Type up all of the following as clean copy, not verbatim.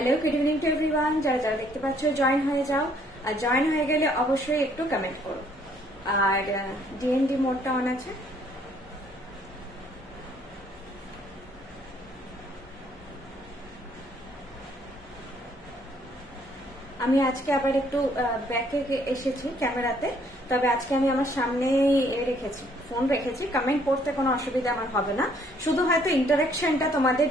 Hello, good evening to everyone. যারা যারা দেখতে পাচ্ছ জয়েন হয়ে যাও, আর জয়েন হয়ে গেলে অবশ্যই একটু কমেন্ট করো। আর ডিএনডি মোডটা অন আছে। আমি আজকে আবার একটু ব্যাকে এসেছি ক্যামেরাতে, তবে আজকে আমি আমার সামনে রেখেছি, ফোন রেখেছি। কমেন্ট পড়তে কোনো অসুবিধা আমার হবে না, শুধু হয়তো ইন্টারাকশনটা তোমাদের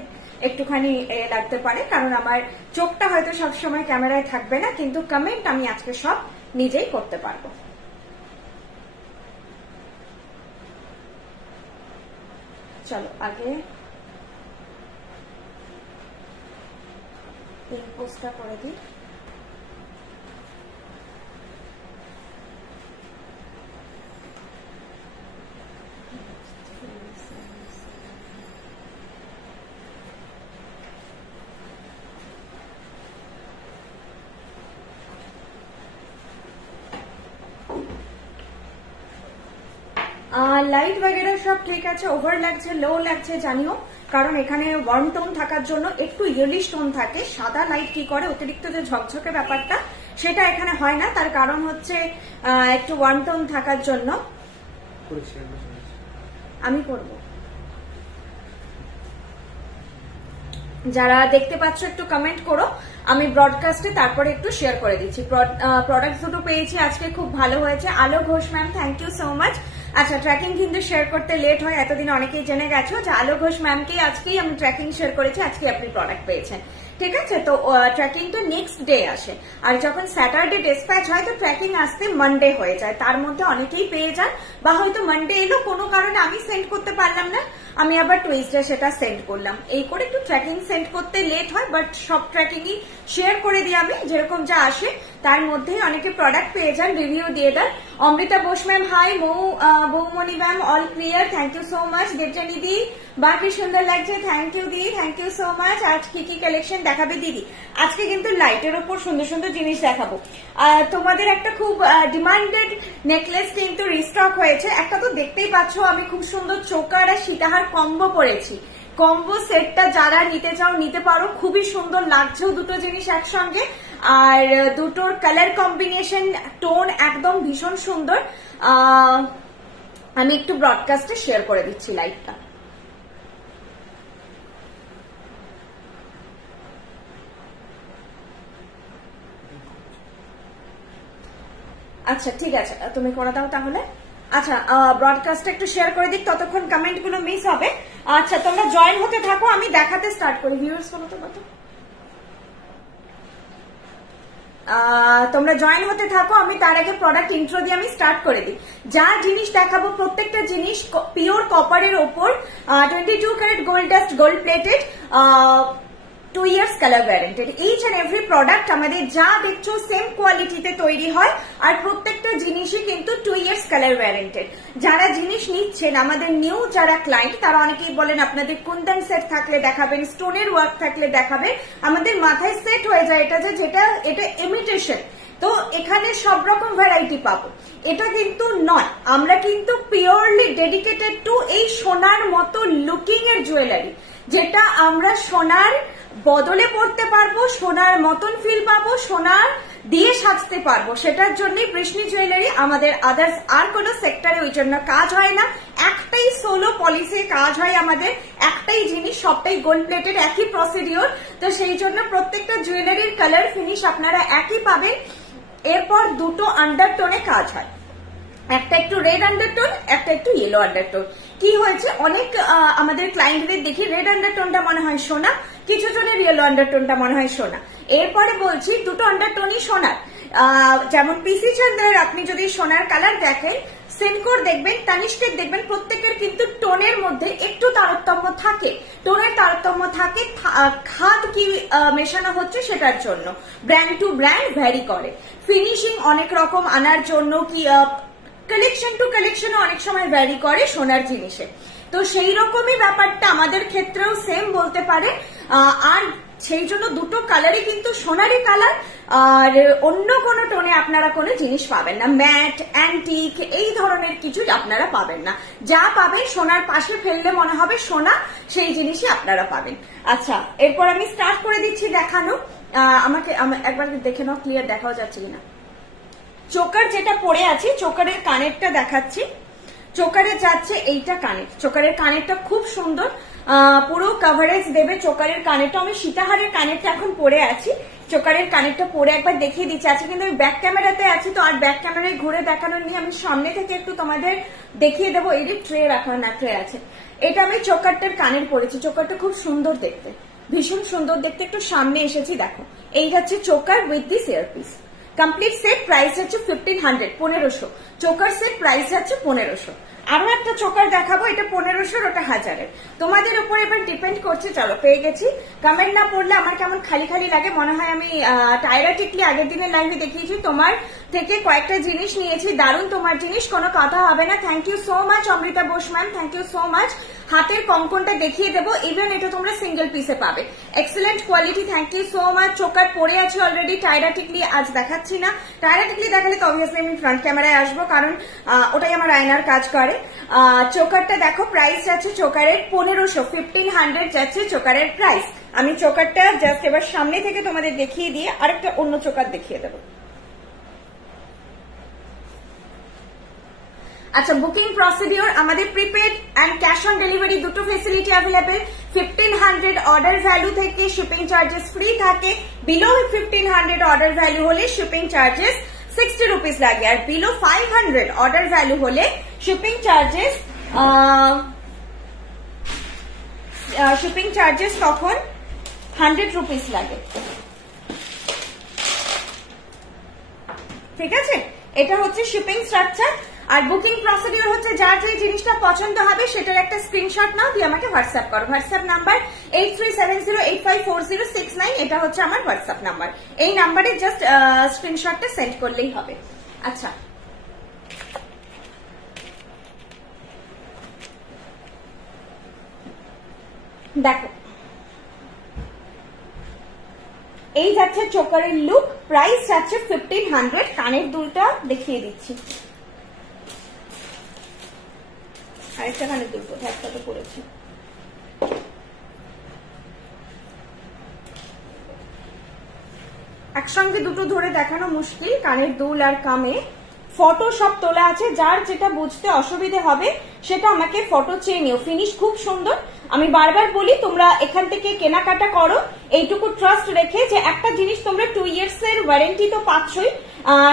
একটুখানি লাগতে পারে, কারণ আমার চোখটা হয়তো সবসময় ক্যামেরায় থাকবে না, কিন্তু কমেন্ট আমি আজকে সব নিজেই করতে পারবো। চলো আগে এই পোস্টটা করে দিই। লাইট वगैरह সব ঠিক আছে, ওভার লাগছে লো লাগছে জানিও, কারণ এখানে ওয়ার্ম টোন থাকার জন্য একটু ইয়েলিশ টোন থাকে। সাদা লাইট কি করে অতিরিক্ত যে ঝকঝকে ব্যাপারটা সেটা এখানে হয় না, তার কারণ হচ্ছে একটু ওয়ার্ম টোন থাকার জন্য। আমি করব, যারা দেখতে পাচ্ছ একটু কমেন্ট করো, আমি ব্রডকাস্টে তারপরে একটু শেয়ার করে দিচ্ছি। প্রোডাক্ট দুটো পেয়েছি আজকে, খুব ভালো হয়েছে। Alo Ghosh ma'am, thank you so much. আচ্ছা, ট্র্যাকিং কিন্তু শেয়ার করতে লেট হয়, এতদিন অনেকেই জেনে গেছো যে আলো ঘোষ ম্যামকে আজকেই আমি ট্র্যাকিং শেয়ার করেছি, আজকে আপনি প্রোডাক্ট পেয়েছেন। ঠিক আছে, তো ট্র্যাকিংটা নেক্সট ডে আসে, আর যখন স্যাটারডে ডিসপ্যাচ হয় তো ট্র্যাকিং আসতে মানডে হয়ে যায়। তার মধ্যে অনেকেই পেয়ে যান, বা হয়তো মানডে এলো, কোনো কারণে আমি সেন্ড করতে পারলাম না, আমি আবার টুইসডে সেটা সেন্ড করলাম। এই করে একটু ট্র্যাকিং সেন্ড করতে লেট হয়, বাট সব ট্র্যাকিংই শেয়ার করে দিই আমি, যেরকম যা আসে তার মধ্যেই অনেকে প্রোডাক্ট পেয়ে যান, রিভিউ দিয়ে দেন। অমৃতা বোস ম্যাম হাই, বৌমণি ma'am all clear, thank you so much. Debjani দি বাকি সুন্দর লাগছে, থ্যাংক ইউ দিদি, থ্যাংক ইউ সো মাচ। আজ কি কি কালেকশন দেখাবে দিদি? আজকে কিন্তু লাইটের ওপর সুন্দর সুন্দর জিনিস দেখাবো। তোমাদের একটা খুব ডিমান্ডেড নেকলেস কিন্তু রিস্টক হয়েছে। একটা তো দেখতেই পাচ্ছ, আমি খুব সুন্দর চোকার আর সীতাহার কম্বো পরেছি। কম্বো সেটটা যারা নিতে চাও নিতে পারো, খুবই সুন্দর লাগছেও দুটো জিনিস একসঙ্গে, আর দুটোর কালার কম্বিনেশন টোন একদম ভীষণ সুন্দর। আমি একটু ব্রডকাস্টে শেয়ার করে দিচ্ছি লাইটটা। আচ্ছা ঠিক আছে, তুমি করে দাও তাহলে। আচ্ছা, ব্রডকাস্টটা একটু শেয়ার করে দিক, ততক্ষণ কমেন্ট গুলো মিস হবে। আচ্ছা, তোমরা জয়েন হতে থাকো, আমি দেখাতে স্টার্ট করি। ভিউয়ার্স বলো তো কত, তোমরা জয়েন হতে থাকো, আমি তার আগে প্রোডাক্ট ইন্ট্রো দিয়ে আমি স্টার্ট করে দিই। যা জিনিস দেখাবো প্রত্যেকটা জিনিস পিওর কপারের ওপর, 22 carat gold dust gold plated, 2 years colour guaranteed. Each and every product আমাদের যা দেখছো সেম কোয়ালিটিতে তৈরি হয়, আর প্রত্যেকটা জিনিসই কিন্তু 2 years কালার গ্যারেন্টেড। যারা জিনিস নিচ্ছেন আমাদের নিউ যারা ক্লায়েন্ট, তারা অনেকেই বলেন আপনাদের কুন্দন সেট থাকলে দেখাবেন, স্টোনের ওয়ার্ক থাকলে দেখাবেন। আমাদের মাথায় সেট হয়ে যায় এটা, যে এটা ইমিটেশন, তো এখানে সব রকম ভ্যারাইটি পাবো। এটা কিন্তু নয়, আমরা কিন্তু পিওরলি ডেডিকেটেড টু এই সোনার মতো লুকিং এর জুয়েলারি, যেটা আমরা সোনার বদলে পড়তে পারবো, সোনার মতন ফিল পাবো, সোনার দিয়ে সাজতে পারবো। সেটার জন্যই বৃষ্ণি জুয়েলারি। আমাদের আদার্স আর কোনো সেক্টরে ওই জন্য কাজ হয় না, একটাই সোলো পলিসি কাজ হয় আমাদের, একটাই জিনিস, সবটাই গোল্ড প্লেটেড, একই প্রসিডিওর। তো সেই জন্য প্রত্যেকটা জুয়েলারির কালার ফিনিশ আপনারা একই পাবেন। এরপর দুটো আন্ডারটোনে কাজ হয়, একটা একটু রেড আন্ডারটোন, একটা একটু ইয়েলো আন্ডারটোন। কি হয়েছে, অনেক আমাদের ক্লায়েন্টদের দেখি রেড আন্ডারটোনটা মনে হয় সোনা, কিছু জনের ইয়েলো আন্ডারটোনটা মনে হয় সোনা। এরপরে বলছি দুটো আন্ডারটোনই সোনার। যেমন পিসি চন্দ্রের আপনি যদি সোনার কালার দেখেন, সেনকোর দেখবেন, তানিষ্কের দেখবেন, প্রত্যেকের কিন্তু টোনের মধ্যে একটু তারতম্য থাকে, টোনের তারতম্য থাকে, খাদ কি মেশানো হচ্ছে সেটার জন্য ব্র্যান্ড টু ব্র্যান্ড ভ্যারি করে। ফিনিশিং অনেক রকম আনার জন্য কি কালেকশন টু কালেকশন অনেক সময় ভ্যারি করে সোনার জিনিসে। তো সেই রকমই ব্যাপারটা আমাদের ক্ষেত্রেও সেম বলতে পারে। আর সেই জন্য দুটো কালারই কিন্তু সোনারি কালার, আর অন্য কোনো টোনে আপনারা কোনো জিনিস পাবেন না, ম্যাট অ্যান্টিক এই ধরনের কিছু আপনারা পাবেন না। যা পাবেন সোনার পাশে ফেললে মনে হবে সোনা, সেই জিনিসই আপনারা পাবেন। আচ্ছা, এরপর আমি স্টার্ট করে দিচ্ছি দেখানো। আমাকে একবার দেখে নাও ক্লিয়ার দেখাও যাচ্ছে কিনা। চোকার যেটা পরে আছে, চোকারের কানেরটা দেখাচ্ছি। চোকারে যাচ্ছে এইটা কানের, চোকারের কানেরটা খুব সুন্দর, পুরো কভারেজ দেবে চোকারের কানেরটা। আমি সীতাহারের কানেরটা এখন পরে আছি, চোকারের কানেরটা পরে একবার দেখিয়ে দিচ্ছি। আছে কিন্তু আমি ব্যাক ক্যামেরাতে আছি, তো আর ব্যাক ক্যামেরায় ঘুরে দেখানোর নিয়ে আমি সামনে থেকে একটু তোমাদের দেখিয়ে দেবো। এই যে ট্রে রাখার না ট্রে আছে, এটা আমি চোকারটার কানের পরেছি। চোকারটা খুব সুন্দর দেখতে, ভীষণ সুন্দর দেখতে। একটু সামনে এসেছি, দেখো এই হচ্ছে choker with this earpiece. Complete set price হচ্ছে 1500, 1500। চোকার সেট প্রাইস হচ্ছে 1500। আরো একটা চোকার দেখাবো, এটা 1500, ওটা 1000-এর। তোমাদের উপর এবার ডিপেন্ড করছে। চলো পেয়ে গেছি। কমেন্ট না পড়লে আমার কেমন খালি খালি লাগে মনে হয়। আমি টাইরাটিকলি আগের দিনের লাইভে দেখিয়েছি, তোমার থেকে কয়েকটা জিনিস নিয়েছি, দারুণ তোমার জিনিস, কোনো কথা হবে না। Thank you so much Amrita Bose ma'am, thank you so much. হাতের কঙ্কনটা দেখিয়ে দেবো, ইভেন এটা তোমরা সিঙ্গেল পিসে পাবে, excellent quality. Thank you so much. Choker পরে আছে অলরেডি, টাইরাটিকলি আজ দেখাচ্ছি না। টাইরাটিকলি দেখালে তো অবভিয়াসলি আমি ফ্রন্ট ক্যামেরায় আসবো, কারণ ওটাই আমার আয়নার কাজ করে। চোকারটা দেখো, প্রাইস যাচ্ছে চোকারের 1500, 1500 যাচ্ছে চোকারের প্রাইস। আমি চোকারটা জাস্ট এবার সামনে থেকে তোমাদের দেখিয়ে দিয়ে আরেকটা অন্য চোকার দেখিয়ে দেবো। আচ্ছা, বুকিং প্রসিডিওর আমাদের prepaid and cash on delivery দুটো ফেসিলিটি অ্যাভেলেবেল। 1500 অর্ডার ভ্যালু থেকে শিপিং চার্জেস ফ্রি থাকে। বিলো 1500 অর্ডার ভ্যালু হলে শিপিং চার্জেস 60 রুপিস লাগে, আর বিলো 500 অর্ডার ভ্যালু হলে শিপিং চার্জেস তখন 100 রুপিস লাগে। ঠিক আছে, এটা হচ্ছে শিপিং স্ট্রাকচার। আর বুকিং প্রসিডিওর হচ্ছে যার যে জিনিসটা পছন্দ হবে সেটার একটা স্ক্রিনশট নাও, দিয়ে আমাকে হোয়াটসঅ্যাপ করো। হোয়াটসঅ্যাপ নাম্বার 8370854069, এটা হচ্ছে আমার হোয়াটসঅ্যাপ নাম্বার। এই নাম্বারে জাস্ট স্ক্রিনশটটা সেন্ড করলেই হবে। আচ্ছা, দেখো এই যাচ্ছে চোকারের লুক, প্রাইস যাচ্ছে 1500। কানের দুলটা দেখিয়ে দিচ্ছি, আরেকটা কানের দুল কোথায়, একটা তো পড়েছি। একসঙ্গে দুটো ধরে দেখানো মুশকিল, কানের দুল আর কামে ফটো সব তোলা আছে। যার যেটা বুঝতে অসুবিধে হবে সেটা আমাকে ফটো চেয়ে নিও। ফিনিশ খুব সুন্দর। আমি বারবার বলি তোমরা এখান থেকে কেনাকাটা করো এইটুকু ট্রাস্ট রেখে, যে একটা জিনিস তোমরা 2 years এর ওয়ারেন্টি তো পাচ্ছই,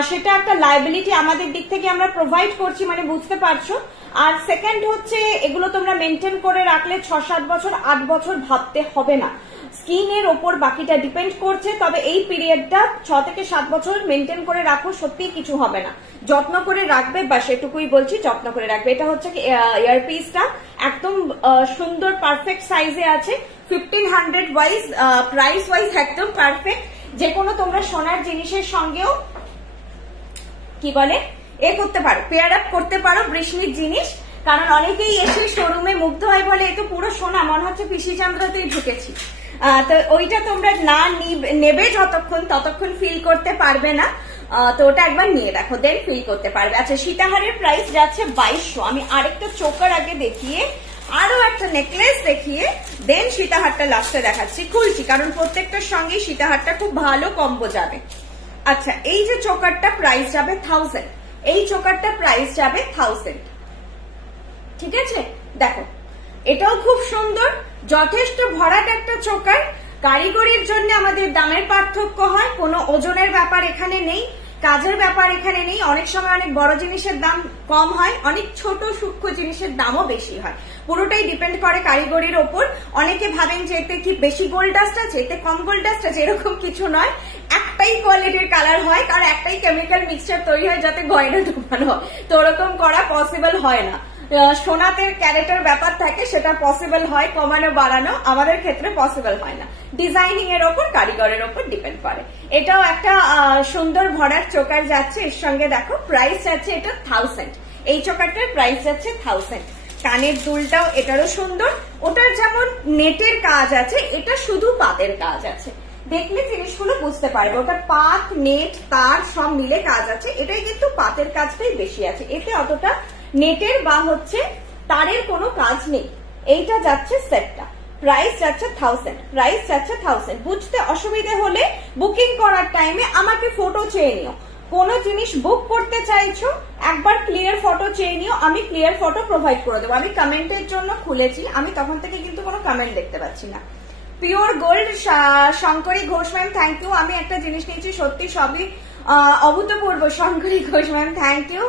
সেটা একটা লায়াবিলিটি আমাদের দিক থেকে আমরা প্রোভাইড করছি, মানে বুঝতে পারছো। আর সেকেন্ড হচ্ছে এগুলো তোমরা মেনটেন করে রাখলে 6-7 বছর 8 বছর ভাবতে হবে না। স্কিনের ওপর বাকিটা ডিপেন্ড করছে, তবে এই পিরিয়ডটা 6 থেকে 7 বছর মেনটেন করে রাখো, সত্যি কিছু হবে না। যত্ন করে রাখবে, বা সেটুকুই বলছি, যত্ন করে রাখবে। এটা হচ্ছে ইয়ারপিসটা একদম সুন্দর পারফেক্ট সাইজে আছে। 1500 ওয়াইজ প্রাইস ওয়াইজ একদম পারফেক্ট। যে কোনো তোমরা সোনার জিনিসের সঙ্গেও কি বলে করতে পারো, পেয়ার আপ করতে পারো বৃষ্ণির জিনিস। কারণ অনেকেই এসে শোরুমে মুগ্ধ হয়, বলে এই তো পুরো সোনা, মনে হচ্ছে পিসি চামড়াতেই ঢুকেছি। তো ওইটা তোমরা না নেবে যতক্ষণ, ততক্ষণ ফিল করতে পারবে না। তো ওটা একবার নিয়ে দেখো, দেন ফিল করতে পারবে। আচ্ছা, সীতাহারের প্রাইস যাচ্ছে 2200। আমি আরেকটা চোকার আগে দেখিয়ে, আরো একটা নেকলেস দেখিয়ে দেন সীতাহারটা লাস্টে দেখাচ্ছি। খুলছি কারণ প্রত্যেকটার সঙ্গে সীতাহারটা খুব ভালো কম্বো যাবে। আচ্ছা, এই যে চোকারটা প্রাইস যাবে 1000, এই চোকারটা প্রাইস যাবে 1000। ঠিক আছে, দেখো এটাও খুব সুন্দর, যথেষ্ট ভরাট একটা চোকার। কারিগরির জন্য আমাদের দামের পার্থক্য হয়, কোনো ওজনের ব্যাপার এখানে নেই, কাজের ব্যাপার এখানে নেই। অনেক সময় অনেক বড় জিনিসের দাম কম হয়, অনেক ছোট সূক্ষ্ম জিনিসের দামও বেশি হয়। পুরোটাই ডিপেন্ড করে কারিগরির ওপর। অনেকে ভাবেন যে এতে কি বেশি গোল্ড ডাস্ট আছে, এতে কম গোল্ড ডাস্ট আছে, এরকম কিছু নয়। একটাই কোয়ালিটির কালার হয়, কারণ একটাই কেমিক্যাল মিক্সচার তৈরি হয় যাতে গয়না ঢোকানো হয়, তো ওরকম করা পসিবল হয় না। সোনাতে ক্যারেটের ব্যাপার থাকে, সেটা পসিবল হয় কমানো বাড়ানো, আমাদের ক্ষেত্রে পসিবল হয় না। ডিজাইনিং এর ওপর, কারিগরের ওপর ডিপেন্ড করে। এটাও একটা সুন্দর ভরার চোকার যাচ্ছে। এর সঙ্গে দেখো প্রাইস যাচ্ছে এটা 1000। এই চোকারটার প্রাইস যাচ্ছে 1000। কানের দুলটাও এটারও সুন্দর, ওটার যেমন নেটের কাজ আছে, এটা শুধু পাতের কাজ আছে। দেখলে জিনিসগুলো বুঝতে পারবে, ওটা পাত, নেট, তার সব মিলে কাজ আছে। এটাই কিন্তু পাতের কাজটাই বেশি আছে, এতে অতটা নেটের বা হচ্ছে তারের কোনো কাজ নেই। এইটা যাচ্ছে সেটটা। প্রাইস যাচ্ছে 1000, প্রাইস যাচ্ছে 1000। বুঝতে অসুবিধা হলে বুকিং করার টাইমে আমাকে ফটো চেয়ে নিও। কোন জিনিস বুক করতে চাইছো একবার ক্লিয়ার ফটো চেয়ে নিও, আমি ক্লিয়ার ফটো প্রোভাইড করে দেবো। আমি কমেন্টের জন্য খুলেছি, আমি তখন থেকে কিন্তু কোনো কমেন্ট দেখতে পাচ্ছি না। Pure gold Shankari Ghosh ma'am thank you. আমি একটা জিনিস নিয়েছি সত্যি সবই অভূতপূর্ব। Shankari Ghosh ma'am thank you.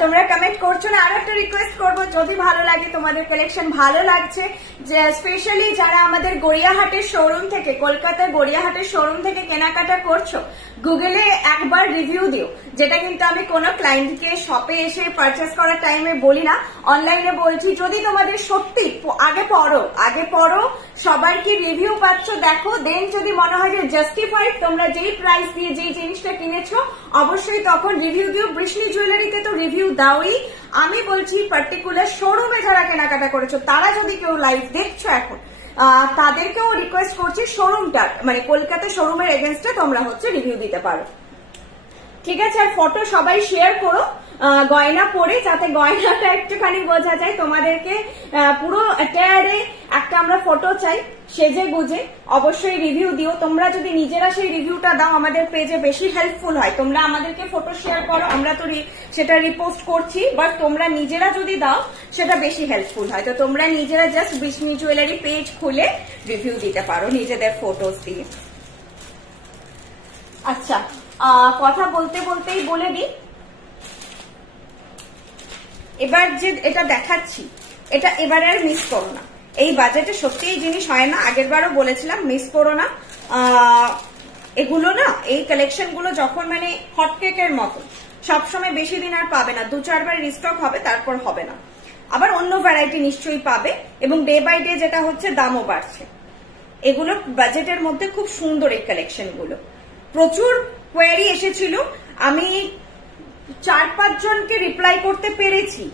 তোমরা কমেন্ট করছো না, আরো একটা রিকোয়েস্ট করবো, যদি ভালো লাগে তোমাদের কালেকশন ভালো লাগছে, যে স্পেশালি যারা আমাদের গড়িয়াহাটের শোরুম থেকে, কলকাতার গড়িয়াহাটের শোরুম থেকে কেনাকাটা করছো, গুগলে একবার রিভিউ দিও, যেটা কিন্তু আমি কোনো ক্লায়েন্টকে শপে এসে পারচেস করার টাইমে বলি না, অনলাইনে বলছি। যদি তোমাদের সত্যি আগে পড়ো সবার কি রিভিউ পাচ্ছ দেখো, দেন যদি মনে হয় যে জাস্টিফাইড তোমরা যেই প্রাইস দিয়ে যেই জিনিসটা কিনেছো, অবশ্যই তখন রিভিউ দিও। বৃষ্ণি জুয়েলারিতে তো রিভিউ দাওই। আমি বলছি পার্টিকুলার শোরুমে যারা কেনাকাটা করেছো, তারা যদি কেউ লাইভ দেখছো এখন, তাদেরকেও রিকোয়েস্ট করছি শোরুমটা মানে কলকাতা শোরুমের এগেনস্টে তোমরা হচ্ছে রিভিউ দিতে পারো, ঠিক আছে? আর ফটো সবাই শেয়ার করো গয়না পরে, যাতে গয়নাটা একটুখানি বোঝা যায়। তোমাদেরকে পুরো অ্যাটায়ারে একটা আমরা ফটো চাই, সেজে গুজে। অবশ্যই রিভিউ দিও। তোমরা যদি নিজেরা সেই রিভিউটা দাও আমাদের পেজে বেশি হেল্পফুল হয়। তোমরা আমাদেরকে ফটো শেয়ার করো, আমরা তো সেটা রিপোস্ট করছি, বাট তোমরা নিজেরা যদি দাও সেটা বেশি হেল্পফুল হয়। তো তোমরা নিজেরা জাস্ট বৃষ্ণি জুয়েলারি পেজ খুলে রিভিউ দিতে পারো নিজেদের ফটোস দিয়ে। আচ্ছা, কথা বলতে বলতেই বলে দিই, এবার যে এটা দেখাচ্ছি এটা এবার আর মিস করো না। এই বাজেটে সত্যি এই জিনিস হয় না, আগের বারও বলেছিলাম, মিস করো না। এগুলো না, এই কালেকশন গুলো যখন মানে হটকেকের মতো, সবসময় বেশি দিন আর পাবে না, 2-4 বার রিস্টক হবে, তারপর হবে না। আবার অন্য ভ্যারাইটি নিশ্চয়ই পাবে, এবং ডে বাই ডে যেটা হচ্ছে দামও বাড়ছে। এগুলো বাজেটের মধ্যে খুব সুন্দর এই কালেকশন গুলো। প্রচুর কোয়েরি এসেছিল, আমি 4-5 জনকে রিপ্লাই করতে পেরেছি।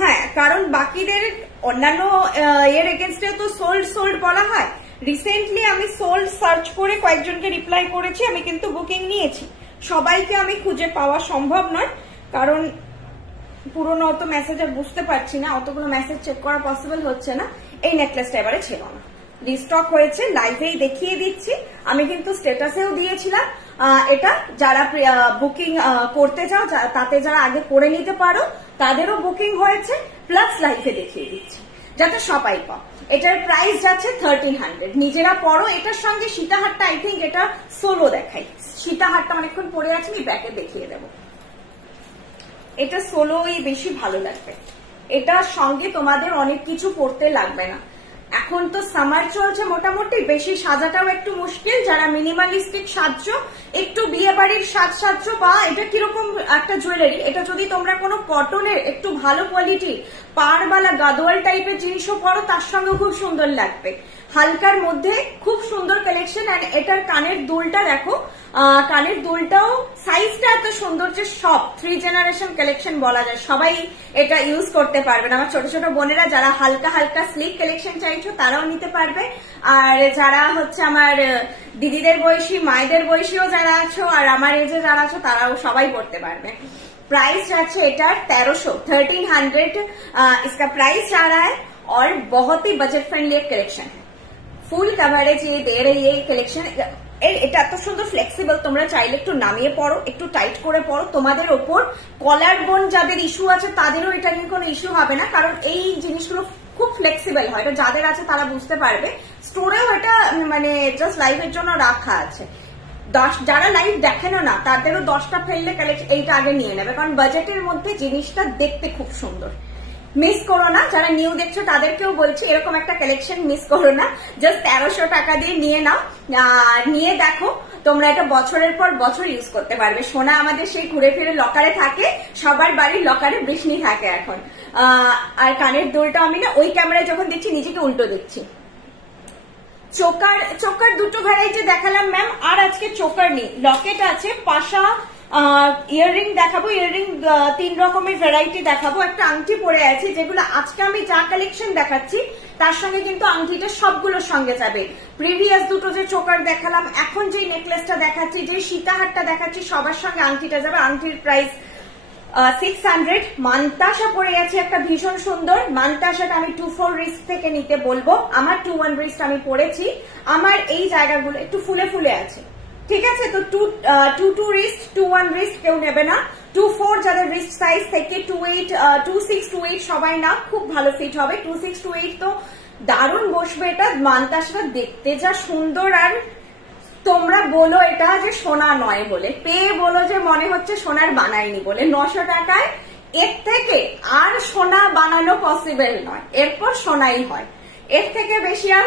হ্যাঁ, কারণ বাকিদের অন্যান্য এর এগেনস্টে তো সোল্ড বলা হয়। রিসেন্টলি আমি সোল্ড সার্চ করে কয়েকজনকে রিপ্লাই করেছি, আমি কিন্তু বুকিং নিয়েছি। সবাইকে আমি খুঁজে পাওয়া সম্ভব নয়, কারণ পুরোনো অত মেসেজ আর বুঝতে পারছি না, অতগুলো মেসেজ চেক করা পসিবল হচ্ছে না। এই নেকলেসটা এবারে ছিল না, রিস্টক হয়েছে, লাইভেই দেখিয়ে দিচ্ছি। আমি কিন্তু স্ট্যাটাসেও দিয়েছিলাম, এটা যারা বুকিং করতে চাও, তাতে যারা আগে করে নিতে পারো তাদেরও বুকিং হয়েছে, প্লাস লাইভে দেখিয়ে দিচ্ছি যাতে সবাই পাও। এটার প্রাইস যাচ্ছে 1300। নিজেরা পড়ো। এটার সঙ্গে সীতাহারটা আই থিঙ্ক এটা সোলো দেখাই, সীতাহারটা অনেকক্ষণ পরে আছে, আমি ব্যাকে দেখিয়ে দেবো। এটা সোলোই বেশি ভালো লাগবে, এটার সঙ্গে তোমাদের অনেক কিছু পড়তে লাগবে না। এখন তো সামার চলছে, মোটামুটি বেশি সাজাটাও একটু মুশকিল। যারা মিনিমালিস্টিক সাজছো, একটু বিয়ে বাড়ির সাজছো, বা এটা কিরকম একটা জুয়েলারি, এটা যদি তোমরা কোনো কটনের একটু ভালো কোয়ালিটি পাড়বালা গাদোয়াল টাইপের জিনিসও পরো, তার সঙ্গে খুব সুন্দর লাগবে। হালকার মধ্যে খুব সুন্দর কালেকশন। আর এটার কানের দুলটা দেখো, কানের দুলটাও সাইজটা এত সুন্দর যে সব 3 জেনারেশন কালেকশন বলা যায়, সবাই এটা ইউজ করতে পারবেন। আমার ছোট ছোট বোনেরা যারা হালকা স্লিক কালেকশন চাইছো তারাও নিতে পারবে, আর যারা হচ্ছে আমার দিদিদের বয়সী, মায়েদের বয়সীও যারা আছো, আর আমার এজে যারা আছো, তারাও সবাই পড়তে পারবে। प्राइस আছে এটার 1300 इसका प्राइस आ रहा है, और बहुत ही बजट फ्रेंडली एक कलेक्शन है। ফুল কভারেজ ये दे रही है कलेक्शन। এটা এত সুন্দর ফ্লেক্সিবল, তোমরা চাইলে একটু নামিয়ে পড়ো, একটু টাইট করে পড়ো, তোমাদের ওপর কলার বোন যাদের ইস্যু আছে তাদেরও এটা নিয়ে কোনো ইস্যু হবে না, কারণ এই জিনিসগুলো খুব ফ্লেক্সিবল হয়। এটা যাদের আছে তারা বুঝতে পারবে। স্টোরেও এটা মানে জাস্ট লাইভের জন্য রাখা আছে। যারা লাইভ দেখেন না তাদেরও 10টা ফেললে এইটা আগে নিয়ে নেবে, কারণ বাজেটের মধ্যে জিনিসটা দেখতে খুব সুন্দর। মিস করো না, যারা নিউ দেখছো তাদেরকেও বলছি এরকম একটা কালেকশন মিস করো না। জাস্ট 1300 টাকা দিয়ে নিয়ে নাও, নিয়ে দেখো, তোমরা এটা বছরের পর বছর ইউজ করতে পারবে। সোনা আমাদের সেই ঘুরে ফিরে লকারে থাকে, সবার বাড়ির লকারে বৃষ্ণি থাকে এখন। আর কানের দুলটা আমি না ওই ক্যামেরায় যখন দেখছি নিজেকে উল্টো দেখছি। চোকার দুটো ভ্যারাইটি দেখালাম ম্যাম, আর আজকে চোকার নেই, লকেট আছে, পাশা ইয়াররিং দেখাবো। ইয়াররিং 3 রকমের ভ্যারাইটি দেখাবো। একটা আংটি পরে আছে, যেগুলো আজকে আমি যা কালেকশন দেখাচ্ছি তার সঙ্গে কিন্তু আংটিটা সবগুলোর সঙ্গে যাবে। প্রিভিয়াস দুটো যে চোকার দেখালাম, এখন যে নেকলেসটা দেখাচ্ছি, যে সীতাহারটা দেখাচ্ছি, সবার সঙ্গে আংটিটা যাবে। আংটির প্রাইস 600 মান্তাসা পরে গেছে একটা ভীষণ সুন্দর মান্তাসাটা আমি 2-4 রিস্ট থেকে নিতে বলবো। আমার 2-1 রিস্ট আমি পরেছি, আমার এই জায়গাগুলো একটু ফুলে ফুলে আছে, ঠিক আছে? তো 2-2 রিস্ট 2-1 রিস্ট কেউ নেবে না। 2-4 যাদের রিস্ট সাইজ থেকে 2-8 2-6 2-8 সবাই না, খুব ভালো ফিট হবে। 2-6 2-8 তো দারুণ বসবে এটা। মান্তাসাটা দেখতে যা সুন্দর, আর তোমরা বলো এটা যে সোনা নয় বলে, পেয়ে বলো যে মনে হচ্ছে সোনার বানায়নি বলে। 900 টাকায় এর থেকে আর সোনা বানানো পসিবল নয়, এরপর সোনাই হয়, এর থেকে বেশি আর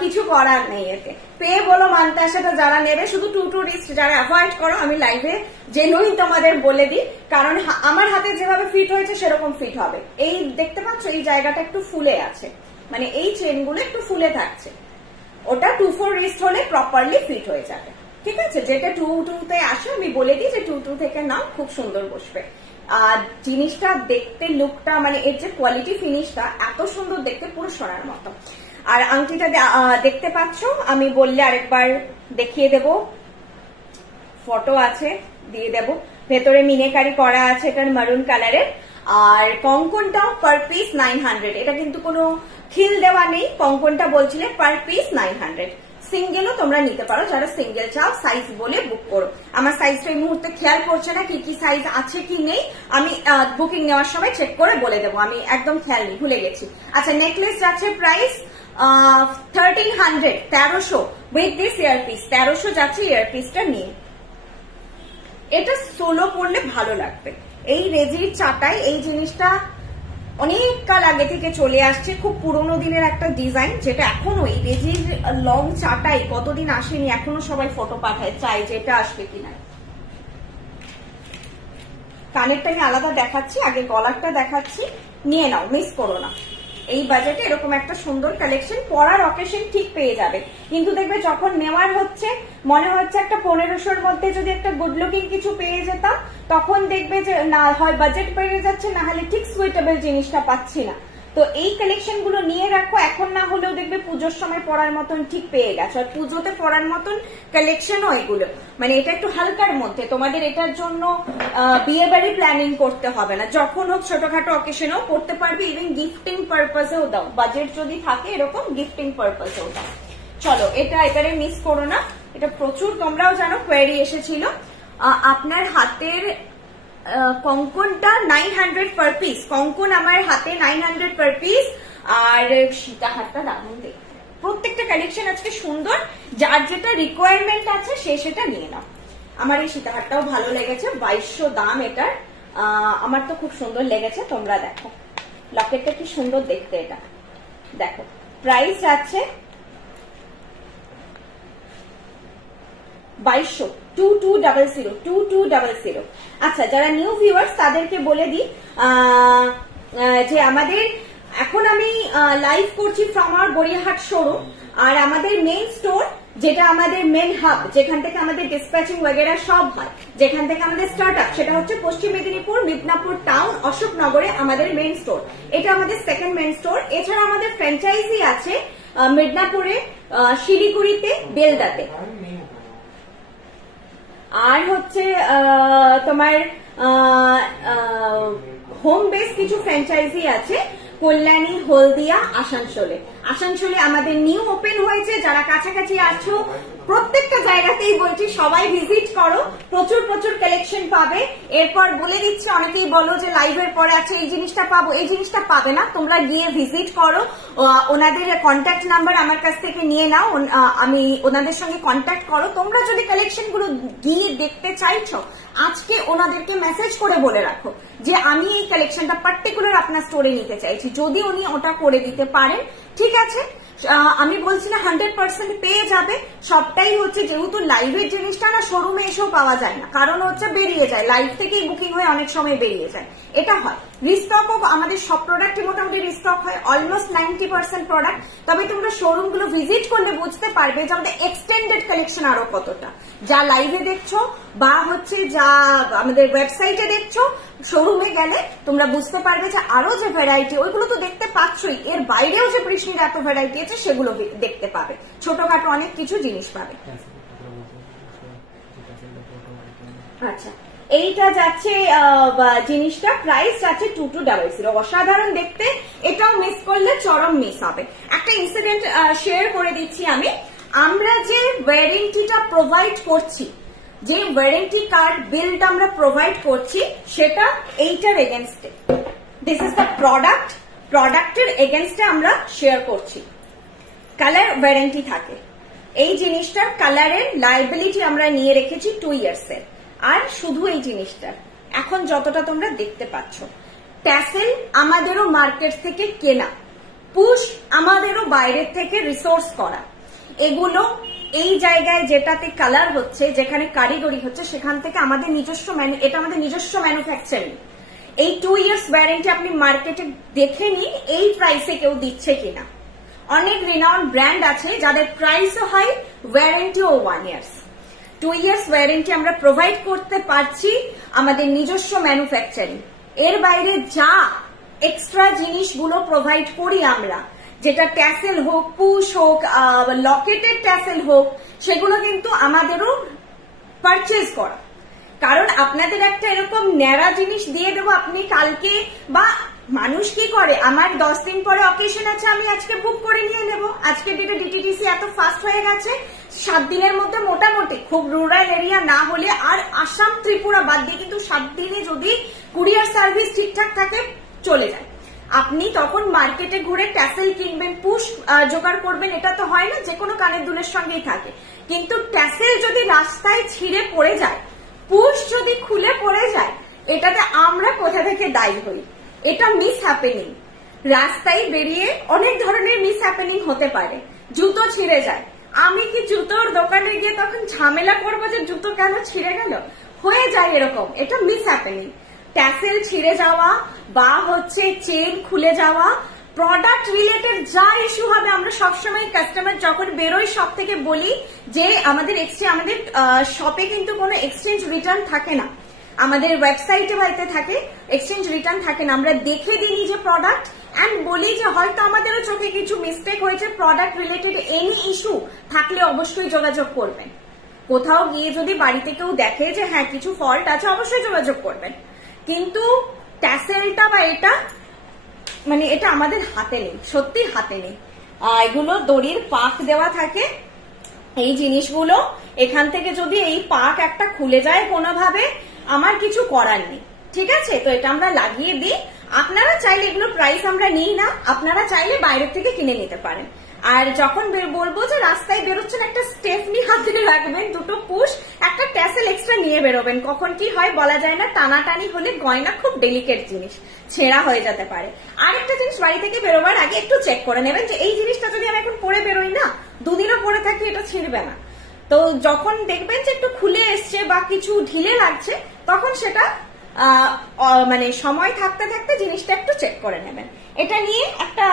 কিছু করার নেই এতে। পেয়ে বলো মান্তাসাটা যারা নেবে, শুধু 2-2 রিস্ট যারা অ্যাভয়েড করো, আমি লাইভে জেনুইন তোমাদের বলে দিই, কারণ আমার হাতে যেভাবে ফিট হয়েছে সেরকম ফিট হবে। এই দেখতে পাচ্ছ এই জায়গাটা একটু ফুলে আছে, মানে এই চেনগুলো একটু ফুলে থাকছে, ওটা 2-4 রিস্ট হলে প্রপারলি ফিট হয়ে যাবে, ঠিক আছে? যেটা 2-2 তে আসে আমি বলে দিই যে 2-2 থেকে নাও, খুব সুন্দর বসবে। আর জিনিসটা দেখতে লুকটা মানে এর যে কোয়ালিটি ফিনিশটা এত সুন্দর দেখতে, পুরো সোনার মতো। আর আংটিটা দেখতে পাচ্ছ, আমি বললে আরেকবার দেখিয়ে দেব, ফটো আছে দিয়ে দেব, ভেতরে মিনেকারি করা আছে, এটার মারুন কালারের। আর কঙ্কনটাও পার পিস 900, এটা কিন্তু কোনো খিল দেওয়া নেই, কঙ্কনটা বলছিলে পার পিস 900। সিঙ্গেলও তোমরা নিতে পারো, যারা সিঙ্গেল চাও সাইজ বলে বুক করো। আমার সাইজটা এই মুহূর্তে খেয়াল করছে না কি কি সাইজ আছে কি নেই, আমি বুকিং নেওয়ার সময় চেক করে বলে দেবো, আমি একদম খেয়াল নেই, ভুলে গেছি। আচ্ছা, নেকলেস যাচ্ছে প্রাইস 1300, 1300 উইথ দিস ইয়ারপিস, 1300 যাচ্ছে ইয়ারপিসটা নিয়ে। এটা সোলো পরলে ভালো লাগবে। এই রেজির চাটাই এই জিনিসটা অনেক কাল আগে থেকে চলে আসছে, খুব পুরোনো দিনের একটা ডিজাইন, যেটা এখনো এই রেজির লং চাটাই কতদিন আসেনি, এখনো সবাই ফটো পাঠায়, চাই যে এটা আসবে কিনা। কানেরটা আমি আলাদা দেখাচ্ছি, আগে গলারটা দেখাচ্ছি, নিয়ে নাও, মিস করো না। এই বাজেটে এরকম একটা সুন্দর কালেকশন পরার অকেশন ঠিক পেয়ে যাবে, কিন্তু দেখবে যখন নেওয়ার হচ্ছে মনে হচ্ছে একটা 1500-র মধ্যে যদি একটা গুড লুকিং কিছু পেয়ে যেতাম, তখন দেখবে যে না হয় বাজেট বেড়ে যাচ্ছে, না হলে ঠিক সুইটেবল জিনিসটা পাচ্ছি না। তো এই কালেকশন গুলো নিয়ে রাখো, এখন না হলেও দেখবে পুজোর সময় পরার মতন ঠিক পেয়ে গেছে। আর পুজোতে পরার মতন কালেকশনও এগুলো, মানে এটা একটু হালকার মধ্যে, তোমাদের এটার জন্য বিয়ে বাড়ি প্ল্যানিং করতে হবে না, যখন হোক ছোটখাটো অকেশনেও পড়তে পারবে, ইভেন গিফটিং পারপাসেও দাও, বাজেট যদি থাকে এরকম গিফটিং পারপাসেও দাও। চলো, এটা এবারে মিস করো না, এটা প্রচুর তোমরাও জানো কোয়েরি এসেছিল। আপনার হাতের কঙ্কনটা 900 পার পিস, কঙ্কন আমার হাতে 900 পার পিস। আর সীতাহারটা দারুণ দেখতে, প্রত্যেকটা কালেকশন আজকে সুন্দর, যার যেটা রিকোয়ারমেন্ট আছে সে সেটা নিয়ে নাও। আমার এই সীতাহারটাও ভালো লেগেছে, 2200 দাম এটার, আমার তো খুব সুন্দর লেগেছে। তোমরা দেখো লকেটটা কি সুন্দর দেখতে, এটা দেখো, প্রাইস আছে 2200, 2200। আচ্ছা, যারা নিউ ভিউয়ার্স তাদেরকে বলে দিই যে আমাদের এখন আমি লাইভ করছি ফ্রম আওয়ার গড়িয়াহাট শোরুম, আর আমাদের মেইন স্টোর যেটা আমাদের মেন হাব, যেখান থেকে আমাদের ডিসপ্যাচিং ওয়াগেরা সব হয়, যেখান থেকে আমাদের স্টার্ট আপ, সেটা হচ্ছে পশ্চিম মেদিনীপুর মিদনাপুর টাউন অশোকনগরে আমাদের মেইন স্টোর, এটা আমাদের সেকেন্ড মেইন স্টোর। এছাড়া আমাদের ফ্র্যাঞ্চাইজি আছে মিদনাপুরে, শিলিগুড়িতে, বেলদাতে, আর হচ্ছে তোমার হোম বেস কিছু ফ্র্যাঞ্চাইজি আছে কল্যাণী, হলদিয়া, আসানসোলে। আসানসোলে আমাদের নিউ ওপেন হয়েছে, যারা কাছাকাছি আছো প্রত্যেকটা জায়গাতেই বলছি সবাই ভিজিট করো, প্রচুর প্রচুর কালেকশন পাবে। এরপর বলে দিচ্ছি, অনেকেই বলো যে লাইভের পরে আছে এই জিনিসটা পাবো, এই জিনিসটা পাবে না, তোমরা গিয়ে ভিজিট করো, ওনাদের কন্ট্যাক্ট নাম্বার আমার কাছ থেকে নিয়ে নাও, আমি ওনাদের সঙ্গে কন্ট্যাক্ট করো। তোমরা যদি কালেকশন গুলো গিয়ে দেখতে চাইছো, আজকে ওনাদেরকে মেসেজ করে বলে রাখো যে আমি এই কালেকশনটা পার্টিকুলার আপনার স্টোরে নিতে চাইছি, যদি উনি ওটা করে দিতে পারেন ঠিক আছে। আমি বলছি না 100% পেয়ে যাবে, সবটাই হচ্ছে যেহেতু লাইভের জিনিসটা না শোরুমে এসেও পাওয়া যায় না, কারণ হচ্ছে বেরিয়ে যায়, লাইভ থেকেই বুকিং হয়ে অনেক সময় বেরিয়ে যায়, এটা হয়। রিস্টকও আমাদের সব প্রোডাক্টই মোটামুটি রিস্টক হয়, অলমোস্ট 90% প্রোডাক্ট। তবে তোমরা শোরুম গুলো ভিজিট করলে বুঝতে পারবে যে আমাদের এক্সটেন্ডেড কালেকশন আরো কতটা, যা লাইভে দেখছো বা হচ্ছে যা আমাদের ওয়েবসাইটে দেখছো, শোরুমে গেলে তোমরা বুঝতে পারবে যে আরো যে ভ্যারাইটি, ওইগুলো তো দেখতে পাচ্ছই, এর বাইরেও যে কৃষ্ণের এত ভ্যারাইটি আছে সেগুলো দেখতে পাবে, ছোটখাটো অনেক কিছু জিনিস পাবে। আচ্ছা, এইটা যাচ্ছে জিনিসটা প্রাইস যাচ্ছে 2200। অসাধারণ দেখতে, এটাও মিস করলে চরম মিস হবে। একটা ইনসিডেন্ট শেয়ার করে দিচ্ছি আমি। আমরা যে ওয়ারেন্টিটা প্রোভাইড করছি, যে ওয়ারেন্টি কার্ড বিলটা আমরা প্রোভাইড করছি, সেটা এইটার এগেনস্টে, দিস ইজ দ্য প্রোডাক্টের এগেনস্টে আমরা শেয়ার করছি। কালার ওয়ারেন্টি থাকে, এই জিনিসটার কালারের লায়াবিলিটি আমরা নিয়ে রেখেছি 2 years এর। আর শুধু এই জিনিসটার এখন যতটা তোমরা দেখতে পাচ্ছ, ট্যাসেল আমাদেরও মার্কেট থেকে কেনা, পুশ আমাদেরও বাইরের থেকে রিসোর্স করা। এগুলো এই জায়গায় যেটাতে কালার হচ্ছে, যেখানে কারিগরি হচ্ছে, সেখান থেকে আমাদের নিজস্ব এটা আমাদের নিজস্ব ম্যানুফ্যাকচারিং। এই 2 years ওয়ারেন্টি আপনি মার্কেটে দেখে নিন এই প্রাইসে কেউ দিচ্ছে কিনা। অনেক রিনাউন্ড ব্র্যান্ড আছে যাদের প্রাইসও হাই, ওয়ারেন্টিও 1 year। 2 years ওয়ারেন্টি আমরা প্রোভাইড করতে পারছি আমাদের নিজস্ব ম্যানুফ্যাকচারিং। এর বাইরে যা এক্সট্রা জিনিসগুলো প্রোভাইড করি আমরা, যেটা ট্যাসেল হোক, পুশ হোক, লকেটের ট্যাসেল হোক, সেগুলো কিন্তু আমাদেরও পারচেজ করা। কারণ আপনাদের একটা এরকম ন্যাড়া জিনিস দিয়ে দেবো, আপনি কালকে, বা মানুষ কি করে, আমার 10 দিন পরে অকেশন আছে, আমি আজকে বুক করে নিয়ে নেব। আজকে ডেটে ডিটিডিসি এত ফাস্ট হয়ে গেছে, 7 দিনের মধ্যে মোটামুটি, খুব রুরাল এরিয়া না হলে, আর আসাম ত্রিপুরা বাদ দিয়ে কিন্তু 7 দিনে যদি কুরিয়ার সার্ভিস ঠিকঠাক থাকে চলে যায়। আপনি তখন মার্কেটে ঘুরে ট্যাসেল কিনবেন, পুশ জোগাড় করবেন, এটা তো হয় না, যে কোনো কানের দুলের সঙ্গেই থাকে। কিন্তু ট্যাসেল যদি রাস্তায় ছিঁড়ে পড়ে যায়, পুশ যদি খুলে পড়ে যায়, এটাতে আমরা কোথা থেকে দায়ী হই? এটা মিস হ্যাপেনিং। রাস্তায় বেরিয়ে অনেক ধরনের মিস হ্যাপেনিং হতে পারে। জুতো ছিঁড়ে যায়, আমি কি জুতোর দোকানে গিয়ে তখন ঝামেলা করবো যে জুতো কেন ছিঁড়ে গেল? হয়ে যায় এরকম, এটা মিস হ্যাপেনিং। ট্যাসেল ছিঁড়ে যাওয়া বা হচ্ছে চেন খুলে যাওয়া, প্রোডাক্ট রিলেটেড যা ইস্যু হবে, আমরা সবসময় কাস্টমার যখন বেরোই সব থেকে বলি যে আমাদের শপে কিন্তু কোনো এক্সচেঞ্জ রিটার্ন থাকে না, আমাদের ওয়েবসাইটে বাড়িতে থাকে, এক্সচেঞ্জ রিটার্ন থাকে না। আমরা দেখে দিই নিজে প্রোডাক্ট এন্ড বলি যে হয়তো আমাদেরও চোখে কিছু মিস্টেক হয়েছে, প্রোডাক্ট রিলেটেড এনি ইস্যু থাকলে অবশ্যই যোগাযোগ করবেন। কোথাও গিয়ে যদি বাড়িতে কেউ দেখে যে হ্যাঁ কিছু ফল্ট আছে, অবশ্যই যোগাযোগ করবেন। কিন্তু ট্যাসেলটা বা এটা মানে এটা আমাদের হাতে নেই, সত্যি হাতে নেই। এগুলো দড়ির পাক দেওয়া থাকে, এই জিনিসগুলো এখান থেকে যদি এই পাক একটা খুলে যায় কোনোভাবে, আমার কিছু করার নেই। ঠিক আছে, তো এটা আমরা লাগিয়ে দিই। আপনারা চাইলে, এগুলো প্রাইস আমরা নিই না, আপনারা চাইলে বাইরের থেকে কিনে নিতে পারেন। আর যখন বলবো যে রাস্তায় বেরোচ্ছেন, একটা স্টেফনি হাতে রাখবেন, 2টো পুশ, একটা ট্যাসেল এক্সট্রা নিয়ে বেরোবেন। কখন কি হয় বলা যায় না, টানাটানি হলে গয়না খুব ডেলিকেট জিনিস, ছেঁড়া হয়ে যেতে পারে। আর একটা জিনিস, বাড়ি থেকে বেরোবার আগে একটু চেক করে নেবেন যে এই জিনিসটা যদি আমি এখন পরে বেরোই না, 2 দিনও পরে থাকি, এটা ছিঁড়বে না। তো যখন দেখবেন যে একটু খুলে এসছে বা কিছু ঢিলে লাগছে, তখন সেটা মানে সময় থাকতে থাকতে জিনিসটা একটু চেক করে নেবেন। এটা নিয়ে একটা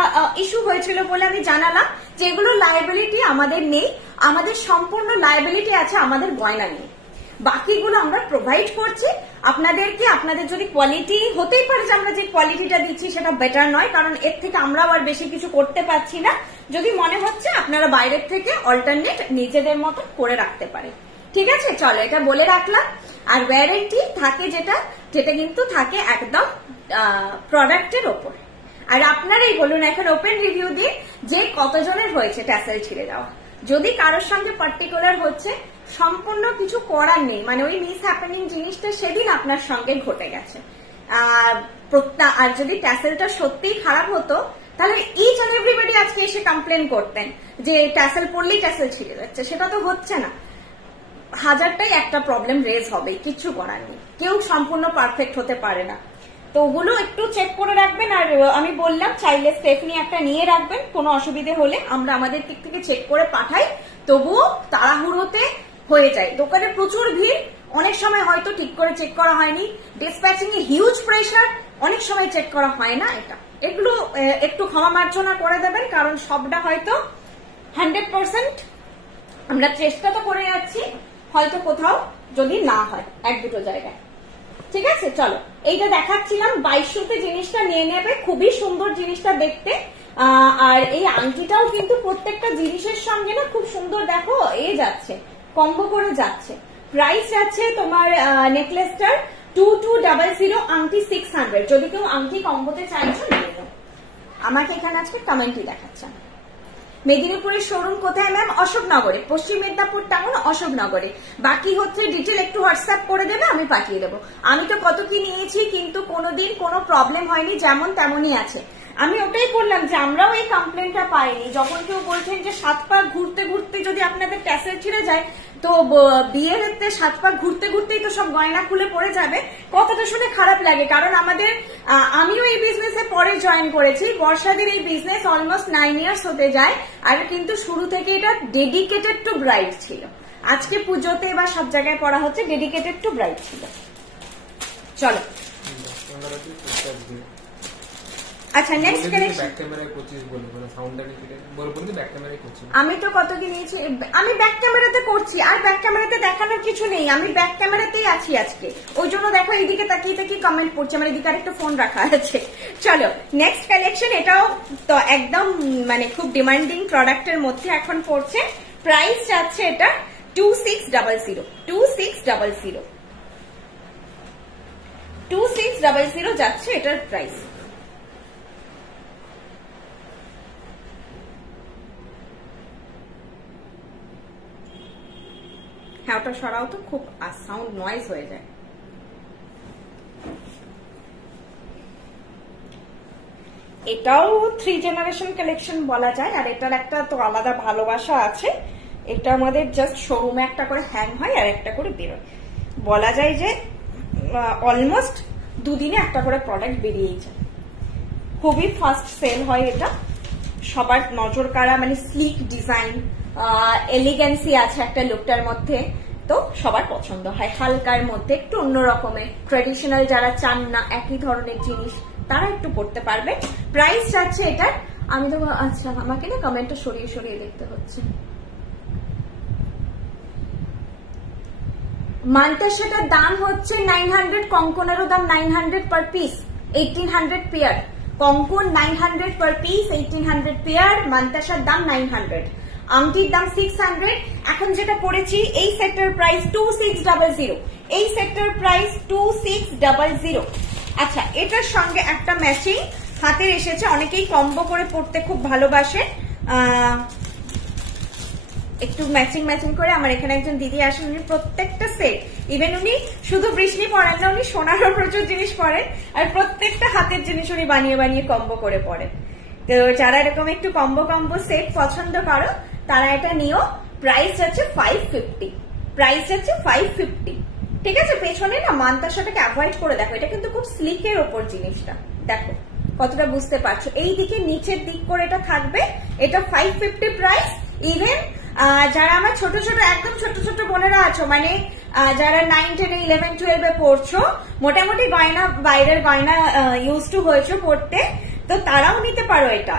ইস্যু হয়েছিল বলে আমি জানালাম, যেগুলো লায়াবিলিটি আমাদের নেই, আমাদের সম্পূর্ণ লায়াবিলিটি আছে আমাদের গয়না নিয়ে। বাকিগুলো আমরা প্রোভাইড করছি আপনাদেরকে। আপনাদের যদি কোয়ালিটি, হতেই পারে যে আমরা যে কোয়ালিটিটা দিচ্ছি সেটা বেটার নয়, কারণ এর থেকে আমরাও আর বেশি কিছু করতে পারছি না। যদি মনে হচ্ছে আপনারা বাইরের থেকে অল্টারনেট নিজেদের মতো করে রাখতে পারে। ঠিক আছে, চলো এটা বলে রাখলাম। আর ওয়ারেন্টি থাকে যেটা কিন্তু থাকে একদম প্রোডাক্টের ওপর। আর আপনারাই বলুন এখন ওপেন রিভিউ দিয়ে যে কতজনের হয়েছে ট্যাসেল ছিঁড়ে যাওয়া। যদি কারোর সঙ্গে পার্টিকুলার হচ্ছে, সম্পূর্ণ কিছু করার নেই, মানে ওই মিস হ্যাপেনিং জিনিসটা সেদিন আপনার সঙ্গে ঘটে গেছে। আর যদি ট্যাসেলটা সত্যিই খারাপ হতো, তাহলে ইচ এন্ড এভরিবডি আজকে এসে কমপ্লেন করতেন যে ট্যাসেল পড়লেই ট্যাসেল ছিঁড়ে যাচ্ছে। সেটা তো হচ্ছে না, হাজারটাই একটা প্রবলেম রেজ হবে, কিছু করার নেই, কেউ সম্পূর্ণ পারফেক্ট হতে পারে না। তো ওগুলো একটু চেক করে রাখবেন। আর আমি বললাম চাইলে স্টেফনি একটা নিয়ে রাখবেন, কোনো অসুবিধে হলে আমরা আমাদের দিক থেকে চেক করে পাঠাই, তবুও তাড়াহুড়োতে হয়ে যায়। দোকানে প্রচুর ভিড়, অনেক সময় হয়তো ঠিক করে চেক করা হয়নি, ডিসপ্যাচিং এ হিউজ প্রেশার, অনেক সময় চেক করা হয় না। এগুলো একটু ক্ষমা মার্জনা করে দেবেন, কারণ সবটা হয়তো 100% আমরা চেষ্টা তো করে যাচ্ছি, হয়তো কোথাও যদি না হয় 1-2 জায়গায়। ঠিক আছে, চলো এইটা দেখাচ্ছিলাম 2200-তে জিনিসটা নিয়ে নেবে, খুবই সুন্দর জিনিসটা দেখতে। আর এই আংটিটাও কিন্তু প্রত্যেকটা জিনিসের সঙ্গে না খুব সুন্দর, দেখো যাচ্ছে, কম্বো করে যাচ্ছে। প্রাইস যাচ্ছে তোমার নেকলেসটার 2200, আংটি 600। যদি কেউ আংটি কম্বোতে চাইছো নিয়ে নাও। আমাকে এখানে আজকে কমেন্টই দেখাচ্ছে। মেদিনীপুরের শোরুম কোথায় ম্যাম? অশোকনগরে, পশ্চিম মেদিনীপুর টাউন অশোকনগরে। বাকি হচ্ছে ডিটেল একটু হোয়াটসঅ্যাপ করে দেবে, আমি পাঠিয়ে দেবো। আমি তো কত কি নিয়েছি, কিন্তু কোনোদিন কোনো প্রবলেম হয়নি, যেমন তেমনই আছে। আমি ওটাই বললাম যে আমরাও এই কমপ্লেনটা পাইনি। যখন কেউ বলছেন যে 7 পা ঘুরতে ঘুরতে যদি আপনাদের ট্যাসেল ছিঁড়ে যায়, তো বিয়ের ক্ষেত্রে 7 পা ঘুরতে ঘুরতেই তো সব গয়না খুলে পড়ে যাবে, কথাটা শুনে খারাপ লাগে। কারণ আমাদের আমিও এই বিজনেসে পরে জয়েন করেছি। বর্ষাদের এই বিজনেস অলমোস্ট 9 ইয়ার্স হতে যায়, আর কিন্তু শুরু থেকে এটা ডেডিকেটেড টু ব্রাইড ছিল। আজকে পুজোতে বা সব জায়গায় পড়া হচ্ছে, ডেডিকেটেড টু ব্রাইড ছিল। চলো আচ্ছা, নেক্সট কালেকশন। আমি তো কত কি নিয়েছি, আমি ব্যাক ক্যামেরাতে করছি, আর ব্যাক ক্যামেরাতে দেখানোর কিছু নেই। আমি ব্যাক ক্যামেরাতেই আছি আজকে, ওই জন্য দেখো এইদিকে তাকিয়ে তাকিয়ে কমেন্ট পড়ছে, আমার এদিকে আরেকটা ফোন রাখা আছে। চলো নেক্সট কালেকশন। এটাও তো একদম মানে খুব ডিমান্ডিং প্রোডাক্টের মধ্যে এখন পড়ছে। প্রাইস যাচ্ছে এটা 2600, 2600 যাচ্ছে এটার প্রাইস। হ্যাঁ, ওটা সরাও তো, খুব সাউন্ড নয়েজ হয়ে যায়। এটাও 3 জেনারেশন কালেকশন বলা যায়, আর এটার একটা তো আলাদা ভালোবাসা আছে। এটা আমাদের জাস্ট শোরুমে একটা করে হ্যাং হয় আর একটা করে বেরোয়। বলা যায় যে অলমোস্ট 2 দিনে একটা করে প্রোডাক্ট বেরিয়েই যায়। খুবই ফাস্ট সেল হয় এটা। সবার নজর কাড়া, মানে স্লিক ডিজাইন, এলিগেন্সি আছে একটা লুকটার মধ্যে, তো সবার পছন্দ হয়। হালকার মধ্যে একটু অন্য রকমের, ট্রেডিশনাল যারা চান না একই ধরনের জিনিস, তারা একটু পড়তে পারবে। প্রাইস যাচ্ছে এটার, আমি তো আচ্ছা আমাকে না কমেন্টটা সরিয়ে সরিয়ে দেখতে হচ্ছে। মান্টাসাটার দাম হচ্ছে 900, কঙ্কনেরও দাম 900 পার পিস, 1800 পেয়ার। কঙ্কন 900 পার পিস, 1800 পেয়ার। মান্টাসার দাম 900, আংটির দাম 600। এখন যেটা পড়েছি এই সেটটার প্রাইস 2600, এই সেটটার প্রাইস 2600। আচ্ছা, এটার সঙ্গে একটা ম্যাচিং হাতের এসেছে। অনেকেই কম্বো করে পড়তে খুব ভালোবাসে, একটু ম্যাচিং ম্যাচিং করে। আমার এখানে একজন দিদি আসেন, উনি প্রত্যেকটা সেট, ইভেন উনি শুধু বৃষ্টি পরেন না, উনি সোনারও প্রচুর জিনিস পরেন, আর প্রত্যেকটা হাতের জিনিস উনি বানিয়ে বানিয়ে কম্বো করে পড়েন। তো যারা এরকম একটু কম্বো কম্বো সেট পছন্দ করো, তারা এটা নিও। প্রাইস যাচ্ছে 550, প্রাইস যাচ্ছে 550। ঠিক আছে, পেছনে না মান্তাসাটাকে অ্যাভয়েড করে দেখো, এটা কিন্তু খুব স্লিকের ওপর জিনিসটা, দেখো কতটা বুঝতে পারছো। এই দিকে নিচের দিক করে এটা থাকবে। এটা 550 প্রাইস। ইভেন যারা আমার ছোট ছোট একদম ছোট ছোট বোনেরা আছো, মানে যারা 9, 10, 11, 12 পড়ছো, মোটামুটি গয়না, বাইরের গয়না ইউজ টু হয়েছো পড়তে, তো তারাও নিতে পারো। এটা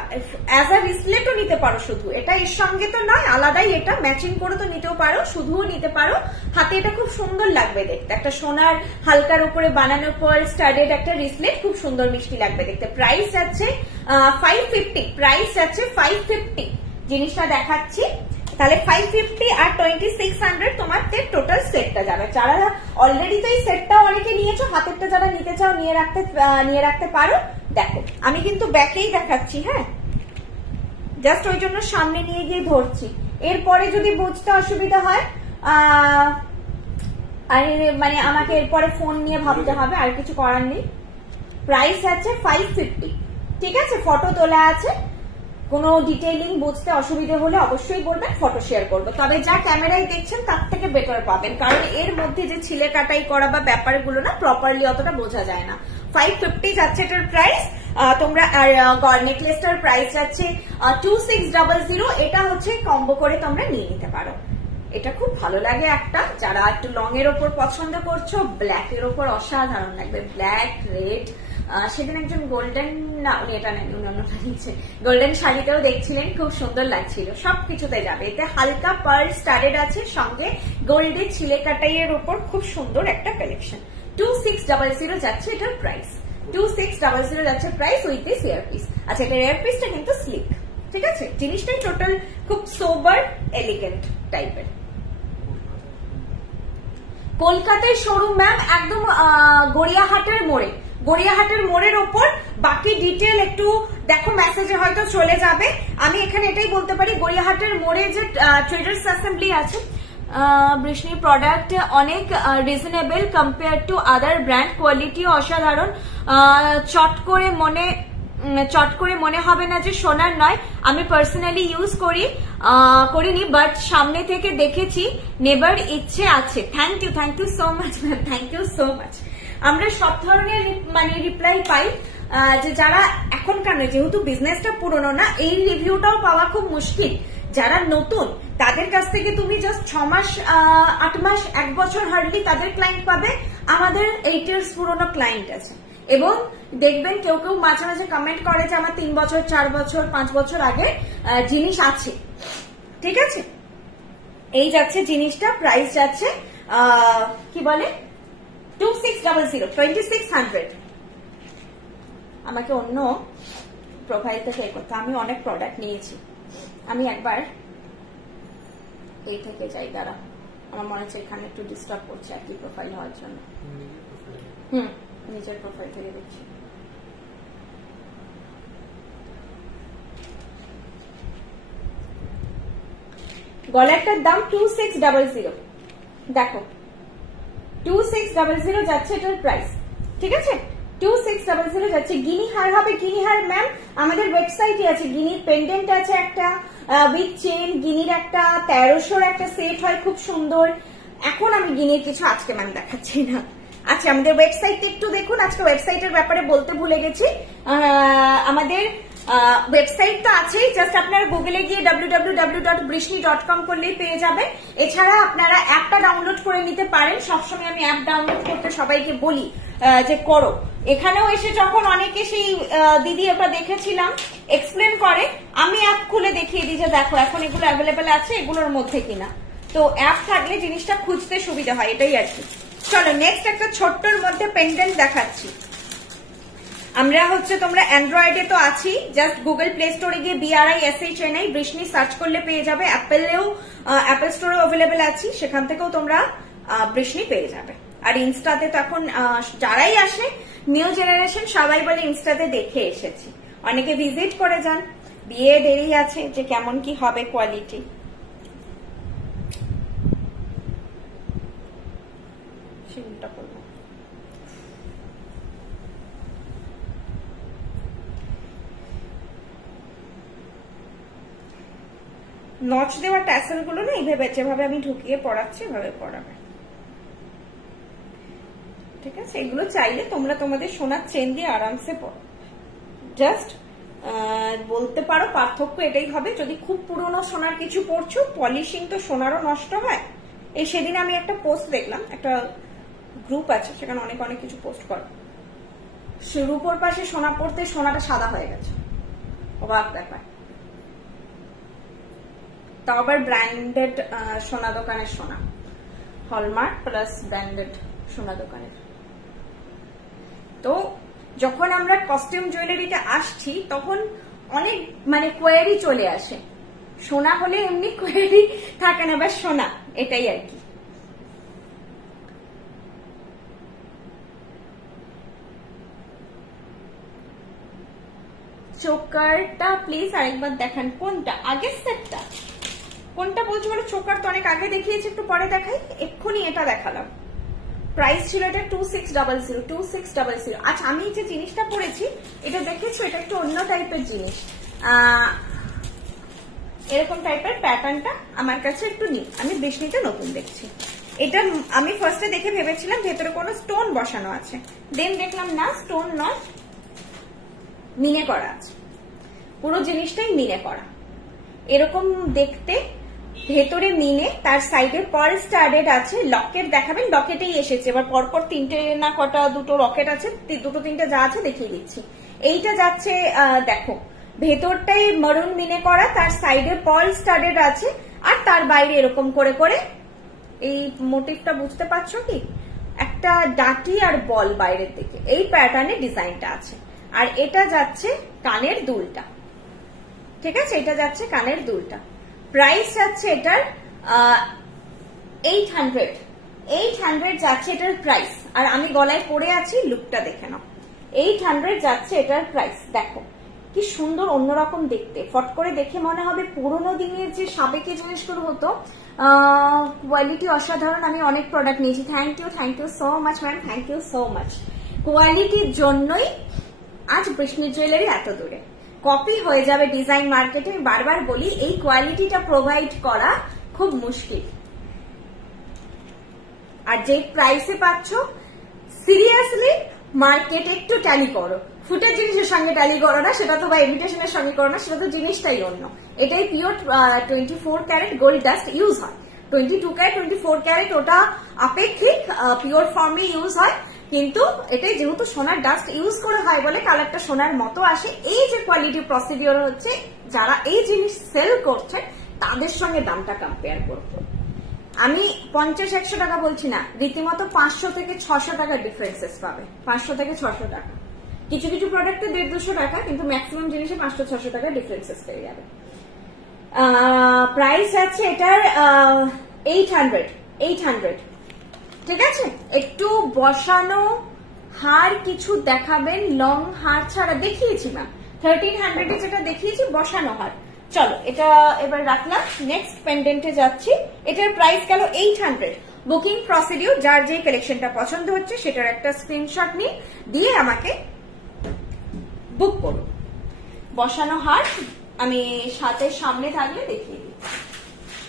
অ্যাজ আ রিসলেটও নিতে পারো। শুধু এটা এর সঙ্গে তো নয়, আলাদাই এটা ম্যাচিং করে তো নিতেও পারো, শুধুও নিতে পারো। হাতে এটা খুব সুন্দর লাগবে দেখতে, একটা সোনার হালকার উপরে বানানোর পর স্টাডেড একটা রিসলেট, খুব সুন্দর মিষ্টি লাগবে দেখতে। প্রাইস যাচ্ছে 550, প্রাইস যাচ্ছে 550। জিনিসটা দেখাচ্ছি, তাহলে 550 আর 2600 তোমার টোটাল সেটটা যাবে। যারা অলরেডি তো এই সেটটা অনেকে নিয়েছো, হাতেরটা যারা নিতে চাও নিয়ে রাখতে পারো। দেখো আমি কিন্তু ব্যাকেই দেখাচ্ছি, হ্যাঁ, জাস্ট ওই জন্য সামনে নিয়ে গিয়ে ধরছি। এরপরে যদি বুঝতে অসুবিধা হয় মানে আমাকে এরপরে ফোন নিয়ে ভাবতে হবে, আর কিছু করার নেই। প্রাইস আছে 550, ঠিক আছে, ফটো তোলা আছে। কোনো ডিটেইলিং বুঝতে অসুবিধে হলে অবশ্যই বলবেন, ফটো শেয়ার করবো। তবে যা ক্যামেরায় দেখছেন তার থেকে বেটার পাবেন, কারণ এর মধ্যে যে ছিলে কাটাই করা বা ব্যাপারগুলো না প্রপারলি অতটা বোঝা যায় না। 550 যাচ্ছে এটার প্রাইস। তোমরা আর নেকলেসটার প্রাইস যাচ্ছে 2600। এটা হচ্ছে কম্বো করে তোমরা নিয়ে নিতে পারো। এটা খুব ভালো লাগে একটা, যারা একটু লং এর ওপর পছন্দ করছো, ব্ল্যাক এর ওপর অসাধারণ লাগবে, ব্ল্যাক, রেড। সেদিন একজন গোল্ডেন, না উনি এটা নেন, উনি অন্যটা নিয়েছে, গোল্ডেন শাড়িতেও দেখছিলেন, খুব সুন্দর লাগছিল। সবকিছুতে যাবে। এতে হালকা পার্ল স্টাডেড আছে, সঙ্গে গোল্ডের ছিলে কাটাইয়ের উপর খুব সুন্দর একটা কালেকশন। 2600 যাচ্ছে এটার প্রাইস, 2600 যাচ্ছে প্রাইস উইথ দিস ইয়ারপিস। আচ্ছা, এটার ইয়ারপিসটা কিন্তু স্লিক, ঠিক আছে, জিনিসটাই টোটাল খুব সোবার এলিগেন্ট টাইপের। কলকাতায় শোরুম ম্যাম, একদম গড়িয়াহাটের মোড়ের ওপর। বাকি ডিটেল একটু দেখো, মেসেজে হয়তো চলে যাবে। আমি এখানে এটাই বলতে পারি, গড়িয়াহাটের মোড়ে যে ট্রেডার্স অ্যাসেম্বলি আছে, বৃষ্ণি প্রোডাক্ট অনেক reasonable compare to other brand, quality অসাধারণ। চট করে মনে হবে না যে সোনার নয়। আমি পার্সোনালি ইউজ করিনি, বাট সামনে থেকে দেখেছি, নেবার ইচ্ছে আছে। Thank you so much ma'am, thank you so much. আমরা সব ধরনের মানে রিপ্লাই পাই, যে যারা এখনকার, যেহেতু বিজনেসটা পুরনো না, এই রিভিউটাও পাওয়া খুব মুশকিল। যারা নতুন তাদের কাছ থেকে তুমি জাস্ট 6 মাস 8 মাস 1 বছর হার্ডলি তাদের ক্লায়েন্ট পাবে। আমাদের 8 ইয়ার্স পুরনো ক্লায়েন্ট আছে, এবং দেখবেন কেউ কেউ মাঝে মাঝে কমেন্ট করে যে আমার 3 বছর 4 বছর 5 বছর আগে জিনিস আছে। ঠিক আছে, এই যাচ্ছে জিনিসটা, প্রাইস যাচ্ছে কি বলে 2600। আমাকে অন্য প্রোফাইল থেকে করতে, আমি অনেক প্রোডাক্ট নিয়েছি। আমি একবার এই থেকে যাই, দাঁড়া, আমার মনে হচ্ছে এখানে একটু ডিস্টার্ব করছে একই প্রোফাইল হওয়ার জন্য। নিজের প্রোফাইল থেকে দেখছি। গলারটার দাম 2600। দেখো 2600 যাচ্ছে এটার প্রাইস। ঠিক আছে, 2600 যাচ্ছে। গিনি হার হবে, গিনি হার ম্যাম আমাদের ওয়েবসাইটে আছে। গিনির পেন্ডেন্ট আছে একটা উইথ চেন, গিনির একটা 1300 একটা সেট হয়, খুব সুন্দর। এখন আমি গিনির কিছু আজকে ম্যাম দেখাচ্ছি না। আচ্ছা, আমাদের ওয়েবসাইট একটু দেখুন। আজকে ওয়েবসাইটের ব্যাপারে বলতে ভুলে গেছি। আমাদের ওয়েবসাইট তো আছেই, জাস্ট আপনারা গুগলে গিয়ে www.brishni.com করলেই পেয়ে যাবেন। এছাড়া আপনারা অ্যাপটা ডাউনলোড করে নিতে পারেন। সবসময় আমি অ্যাপ ডাউনলোড করতে সবাইকে বলি যে করো। এখানেও এসে যখন অনেকে সেই দিদি ওটা দেখেছিলাম এক্সপ্লেন করে, আমি অ্যাপ খুলে দেখিয়ে দিই যে দেখো এখন এগুলো অ্যাভেলেবেল আছে, এগুলোর মধ্যে কিনা। তো অ্যাপ থাকলে জিনিসটা খুঁজতে সুবিধা হয়, এটাই আর কি। চলো নেক্সট একটা ছোট্টর মধ্যে পেন্ডেন্ট দেখাচ্ছি। আমরা হচ্ছে, তোমরা অ্যান্ড্রয়েডে তো আছি, জাস্ট গুগল প্লে স্টোরে গিয়ে BRISHNI বৃষ্ণি সার্চ করলে পেয়ে যাবে। অ্যাপেল স্টোরেও অ্যাভেলেবেল আছি, সেখান থেকেও তোমরা বৃষ্ণি পেয়ে যাবে। আর ইনস্টাতে তো এখন যারাই আসে নিউ জেনারেশন সবাই বলে ইনস্টাতে দেখে এসেছি। অনেকে ভিজিট করে যান, বিয়ে দেরি আছে যে কেমন কি হবে কোয়ালিটি। সেটা করবো নচ দেওয়া ট্যাসেল গুলো না, এইভাবে যেভাবে আমি ঢুকিয়ে পড়াচ্ছি এভাবে পড়াবে। ঠিক আছে, এগুলো চাইলে তোমরা তোমাদের সোনার চেন দিয়ে আরামসে পড়ো। জাস্ট বলতে পারো পার্থক্য এটাই হবে, যদি খুব পুরনো সোনার কিছু পড়ছো, পলিশিং তো সোনারও নষ্ট হয়। এই সেদিন আমি একটা পোস্ট দেখলাম, একটা গ্রুপ আছে সেখানে অনেক অনেক কিছু পোস্ট করে, রূপোর পাশে সোনা পড়তে সোনাটা সাদা হয়ে গেছে। অবাক ব্যাপার। তাও আবার ব্র্যান্ডেড সোনা দোকানের সোনা, হলমার্ক প্লাস ব্র্যান্ডেড সোনা দোকানের। তো যখন আমরা কস্টিউম জুয়েলারিতে আসছি তখন অনেক মানে কোয়ারি চলে আসে। সোনা হলে এমনি কোয়ারি থাকে না, বা সোনা, এটাই আর কি। চোকারটা প্লিজ আরেকবার দেখান। কোনটা? আগের সেটটা কোনটা বলছো বলো? চোকার তো অনেক আগে দেখিয়েছি, একটু পরে দেখাই। এক্ষুনি এটা দেখালাম, প্রাইস ছিল এটা 2600। আচ্ছা, আমি যে জিনিসটা পরেছি এটা দেখেছো, এটা একটু অন্য টাইপের জিনিস, এরকম টাইপের প্যাটার্নটা আমার কাছে একটু নিউ। আমি বৃষ্ণিতে নতুন দেখছি। এটা আমি ফার্স্টে দেখে ভেবেছিলাম ভেতরে কোনো স্টোন বসানো আছে, দেন দেখলাম না, স্টোন নয়, মিনে করা আছে। পুরো জিনিসটাই মিনে করা, এরকম দেখতে, ভেতরে মিনে, তার সাইডে পার্ল স্টাডেড আছে। লকেট দেখাবেন, লকেটেই এসেছে। এবার পরপর তিনটে না কটা, দুটো রকেট আছে, দুটো তিনটে যা আছে দেখিয়ে দিচ্ছি। এইটা যাচ্ছে, দেখো ভেতরটাই মারুন মিনে করা, তার সাইডে পার্ল স্টাডেড আছে, আর তার বাইরে এরকম করে করে এই মোটিভটা বুঝতে পারছো কি, একটা ডাটি আর বল বাইরের দিকে, এই প্যাটার্নে ডিজাইনটা আছে। আর এটা যাচ্ছে কানের দুলটা। ঠিক আছে, এটা যাচ্ছে কানের দুলটা। প্রাইস যাচ্ছে এটার 800 যাচ্ছে এটার প্রাইস। আর আমি গলায় পরে আছি, লুকটা দেখে নাও। 800 যাচ্ছে এটার প্রাইস। দেখো কি সুন্দর অন্যরকম দেখতে, ফট করে দেখে মনে হবে পুরোনো দিনের যে সাবেকি জিনিসগুলো হতো। কোয়ালিটি অসাধারণ। আমি অনেক প্রোডাক্ট নিয়েছি। Thank you so much ma'am, thank you so much. কোয়ালিটির জন্যই আজ বৃষ্ণি জুয়েলারি এত দূরে। কপি হয়ে যাবে ডিজাইন মার্কেটে। বারবার বলি এই কোয়ালিটিটা প্রোভাইড করা খুব মুশকিল। আর যে প্রাইসে পাচ্ছ সিরিয়াসলি মার্কেটে একটু ট্যালি করো। ফুটের জিনিসের সঙ্গে ট্যালি করো না, সেটা তো বা ইমিটেশনের সঙ্গে করো না, সেটা তো জিনিসটাই অন্য। এটাই pure 24 carat gold dust use হয়। 22 ক্যারেট 24 ক্যারেট ওটা আপেক্ষিক, পিওর ফর্মে ইউজ হয়। কিন্তু এটাই যেহেতু সোনার ডাস্ট ইউজ করে হয় বলে কালারটা সোনার মতো আসে। এই যে কোয়ালিটি প্রসিডিওর হচ্ছে, যারা এই জিনিস সেল করছে তাদের সঙ্গে দামটা কম্পেয়ার করবো। আমি 50-100 টাকা বলছি না, রীতিমতো 500 থেকে 600 টাকা ডিফারেন্সেস পাবে। 500 থেকে 600 টাকা। কিছু কিছু প্রোডাক্টে 150-200 টাকা, কিন্তু ম্যাক্সিমাম জিনিসে 500-600 টাকা ডিফারেন্সেস পেয়ে যাবে। প্রাইস আছে এটার 800। ঠিক আছে, একটু বসানো হার কিছু দেখাবেন, লং হার ছাড়া দেখিয়েছি ম্যাম। 1300 যেটা দেখিয়েছি বসানো হার। চলো এটা এবার রাখলাম। নেক্সট পেন্ডেন্টে যাচ্ছি। এটার প্রাইস গেল 800। বুকিং প্রসিডিউর, যার যে কালেকশনটা পছন্দ হচ্ছে সেটার একটা স্ক্রিনশট নিয়ে দিয়ে আমাকে বুক করুন। বসানো হার আমি সামনে থাকলে দেখিয়ে দিই।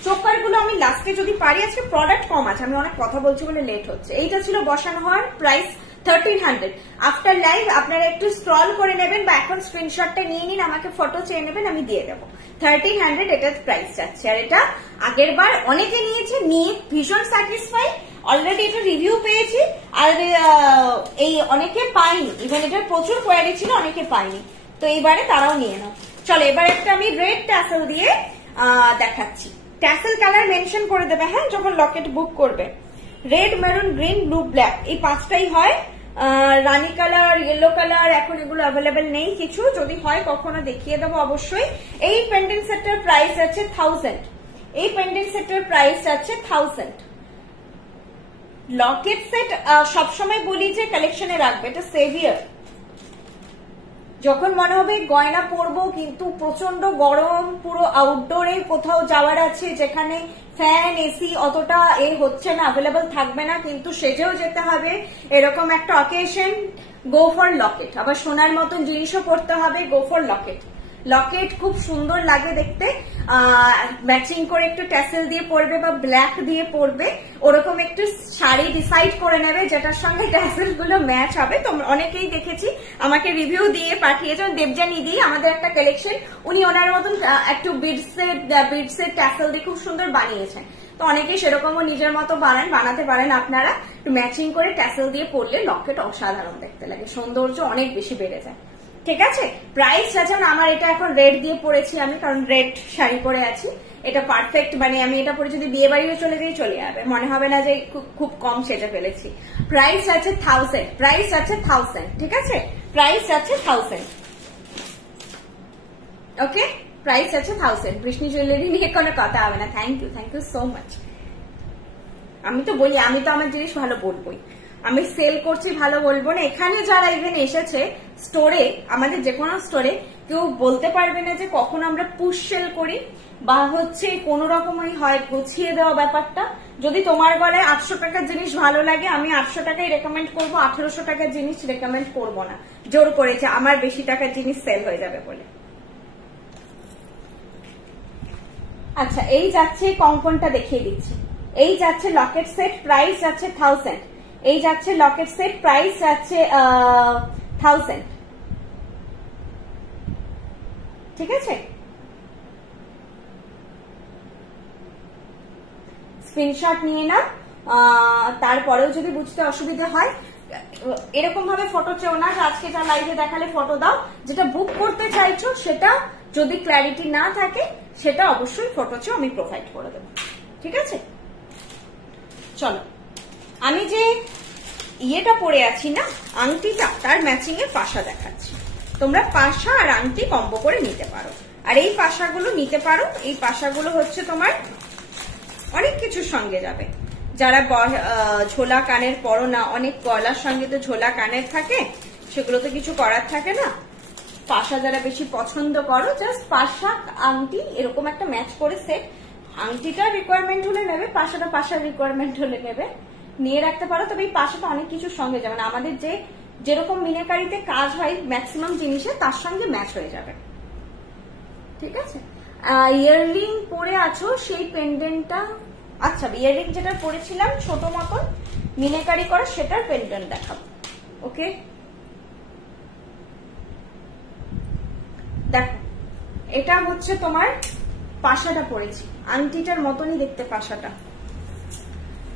চোকার গুলো আমি লাস্টে যদি পারি, আজকে প্রোডাক্ট কম আছে, আমি অনেক কথা বলছি বলে লেট হচ্ছে। এইটা ছিল বসানো হওয়ার প্রাইস 1300। আফটার লাইভ আপনারা একটু স্ক্রল করে নেবেন বা এখন স্ক্রিনশটটা নিয়ে নিন, আমাকে ফটো চেয়ে নেবেন, আমি দিয়ে দেবো। 1300 এটার প্রাইস যাচ্ছে। আর এটা আগের বার অনেকে নিয়েছে, নিয়ে ভীষণ স্যাটিসফাই। অলরেডি এটা রিভিউ পেয়েছি। আর এই অনেকে পাইনি, ইভেন এটার প্রচুর কোয়ারি ছিল, অনেকে পাইনি। তো এইবারে তারাও নিয়ে নাও। চলো এবার একটা আমি রেড ট্যাসেল দিয়ে দেখাচ্ছি। ট্যাসেল কালার মেনশন করে দেবে হ্যাঁ যখন লকেট বুক করবে। Red, maroon, green, blue, black এই 5টাই হয়। রানী কালার, ইয়েলো কালার এখন এগুলো অ্যাভেলেবেল নেই কিছু, যদি হয় কখনো দেখিয়ে দেবো অবশ্যই। এই পেন্ডেন্ট সেটটার প্রাইস আছে 1000। এই পেন্ডেন্ট সেটটার প্রাইস আছে 1000। লকেট সেট সবসময় বলি যে কালেকশনে রাখবে, এটা সেভিয়ার। যখন মনে হবে গয়না পরবো কিন্তু প্রচন্ড গরম, পুরো আউটডোরে কোথাও যাওয়ার আছে যেখানে ফ্যান এসি অতটা হচ্ছে না, অ্যাভেলেবল থাকবে না, কিন্তু সেজেও যেতে হবে, এরকম একটা অকেশন, গো ফর লকেট। আবার সোনার মতন জিনিসও পড়তে হবে, গো ফর লকেট। লকেট খুব সুন্দর লাগে দেখতে। ম্যাচিং করে একটু ট্যাসেল দিয়ে পরবে বা ব্ল্যাক দিয়ে পরবে, ওরকম একটু শাড়ি ডিসাইড করে নেবে যেটার সঙ্গে ট্যাসেল গুলো ম্যাচ হবে। তোমরা অনেকেই দেখেছি আমাকে রিভিউ দিয়ে পাঠিয়েছেন। দেবজানি দিয়ে আমাদের একটা কালেকশন, উনি ওনার মতন একটু বিডসের ট্যাসেল দিয়ে খুব সুন্দর বানিয়েছেন। তো অনেকেই সেরকমও নিজের মতো বানাতে পারেন আপনারা। একটু ম্যাচিং করে ট্যাসেল দিয়ে পরলে লকেট অসাধারণ দেখতে লাগে, সৌন্দর্য অনেক বেশি বেড়ে যায়। ঠিক আছে, প্রাইস আছে। আমার এটা এখন রেড দিয়ে পরেছি আমি, কারণ রেড শাড়ি পরে আছি। এটা পারফেক্ট, মানে আমি এটা পরে যদি বিয়ে বাড়িও চলে যাবে, মনে হবে না যে খুব কম সেটা ফেলেছি। প্রাইস আছে 1000। প্রাইস আছে 1000। ঠিক আছে, প্রাইস আছে 1000। ওকে, প্রাইস আছে 1000। বৃষ্ণি জুয়েলারি নিয়ে কোনো কথা হবে না। Thank you so much. আমি তো বলি, আমি তো আমার জিনিস ভালো বলবোই, আমি সেল করছি ভালো বলবো না। এখানে যারা ইভেন এসেছে স্টোরে, আমাদের যে কোনো স্টোরে, কেউ বলতে পারবে না যে কখন আমরা পুশ সেল করি বা হচ্ছে কোন রকমই হয় গুছিয়ে দেওয়া ব্যাপারটা। যদি তোমার গলায় 800 টাকার জিনিস ভালো লাগে, আমি 800 টাকাই রেকমেন্ড করবো, 1800 টাকার জিনিস রেকমেন্ড করবো না জোর করেছে আমার বেশি টাকার জিনিস সেল হয়ে যাবে বলে। আচ্ছা, এই যাচ্ছে কঙ্কনটা দেখিয়ে দিচ্ছি। এই যাচ্ছে লকেট সেট, প্রাইস আছে 1000। এই যাচ্ছে লকেট সেট, প্রাইস আছে 1000। ঠিক আছে, স্ক্রিনশট নিয়ে নাও। তারপরেও যদি বুঝতে অসুবিধা হয়, এরকম ভাবে ফটো চেও না আজকে যা লাইভে দেখালে ফটো দাও। যেটা বুক করতে চাইছো সেটা যদি ক্ল্যারিটি না থাকে সেটা অবশ্যই ফটো চেও, আমি প্রোভাইড করে দেবো। ঠিক আছে, চলো আমি যে ইয়েটা পরে আছি না, আংটিটা, তার ম্যাচিং এ পাশা দেখাচ্ছি। তোমরা পাশা আর আংটি কম্বো করে নিতে পারো। আর এই পাশাগুলো নিতে পারো, এই পাশাগুলো হচ্ছে তোমার অনেক কিছুর সঙ্গে যাবে। যারা ঝোলা কানের পরো না, অনেক গলার সঙ্গে তো ঝোলা কানের থাকে, সেগুলো তো কিছু করার থাকে না। পাশা যারা বেশি পছন্দ করো, জাস্ট পাশা আংটি এরকম একটা ম্যাচ করে সেট, আংটিটা রিকোয়ারমেন্ট হলে নেবে, পাশাটা পাশার রিকোয়ারমেন্ট হলে নেবে, নিয়ে রাখতে পারো। তবে এই পাশাটা অনেক কিছুর সঙ্গে, যেমন আমাদের যেরকম মিনাকারিতে কাজ হয় ম্যাক্সিমাম জিনিসে, তার সঙ্গে ম্যাচ হয়ে যাবে। ঠিক আছে, ইয়াররিং পরে আছো, সেই পেন্ডেন্টটা, আচ্ছা ইয়াররিং যেটা পরেছিলাম ছোট মতন মিনাকারি করা, সেটার পেন্ডেন্ট দেখাবো। ওকে, দেখো এটা হচ্ছে তোমার পাশাটা পরেছি, আংটিটার মতনই দেখতে পাশাটা।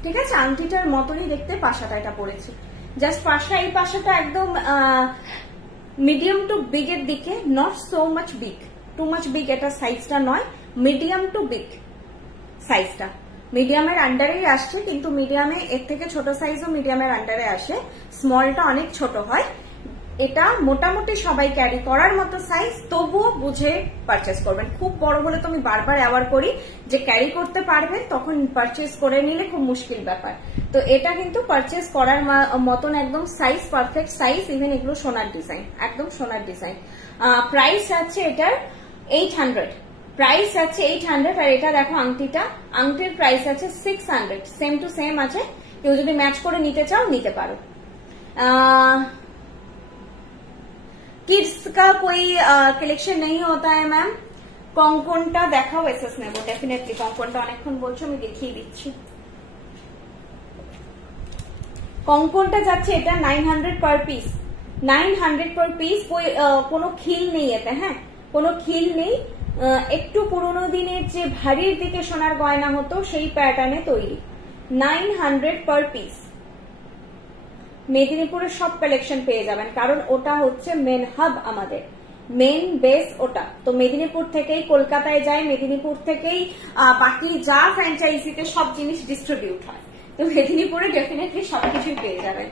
ঠিক আছে, আংটিটার মতনই দেখতে পাশাটা এটা পরেছি। জাস্ট পাশা, এই পাশাটা একদম মিডিয়াম টু বিগ এর দিকে, not so much big, too much big এটা সাইজটা নয়, মিডিয়াম টু বিগ সাইজটা, মিডিয়ামের আন্ডারেই আসছে, কিন্তু মিডিয়ামে এর থেকে ছোট সাইজও মিডিয়ামের আন্ডারে আসে, স্মলটা অনেক ছোট হয়। এটা মোটামুটি সবাই ক্যারি করার মতো সাইজ, তবুও বুঝে পারচেস করবেন। খুব বড় হলে তো আমি বারবার অ্যাওয়ার করি যে ক্যারি করতে পারবেন, তখন পারচেস করে নিলে খুব মুশকিল ব্যাপার। তো এটা কিন্তু পারচেস করার মতন একদম সাইজ, পারফেক্ট সাইজ। ইভেন এগুলো সোনার ডিজাইন, একদম সোনার ডিজাইন। প্রাইস আছে এটার 800, প্রাইস আছে 800। আর এটা দেখো আংটিটা, আংটির প্রাইস আছে 600, সেম টু সেম আছে। কেউ যদি ম্যাচ করে নিতে চাও নিতে পারো। किड्स का कोई कलेक्शन नहीं होता है मैम। কঙ্কনটা দেখাও, এসএস নেবো ডেফিনেটলি। কঙ্কনটা অনেকক্ষণ বলছো, আমি দেখিয়ে দিচ্ছি। কঙ্কনটা যাচ্ছে এটা 900 পার পিস, 900 পার পিস। কোনো খিল নেই এতে, হ্যাঁ কোনো খিল নেই। একটু পুরোনো দিনের যে ভারীর দিকে সোনার গয়না হতো সেই প্যাটার্নে তৈরি, 900 পার পিস। মেদিনীপুরের সব কালেকশন পেয়ে যাবেন, কারণ ওটা হচ্ছে মেন হাব, আমাদের মেন বেস ওটা। তো মেদিনীপুর থেকেই কলকাতায় যায়, মেদিনীপুর থেকেই বাকি যা ফ্র্যাঞ্চাইজিতে সব জিনিস ডিস্ট্রিবিউট হয়। তো মেদিনীপুরে ডেফিনেটলি সবকিছুই পেয়ে যাবেন।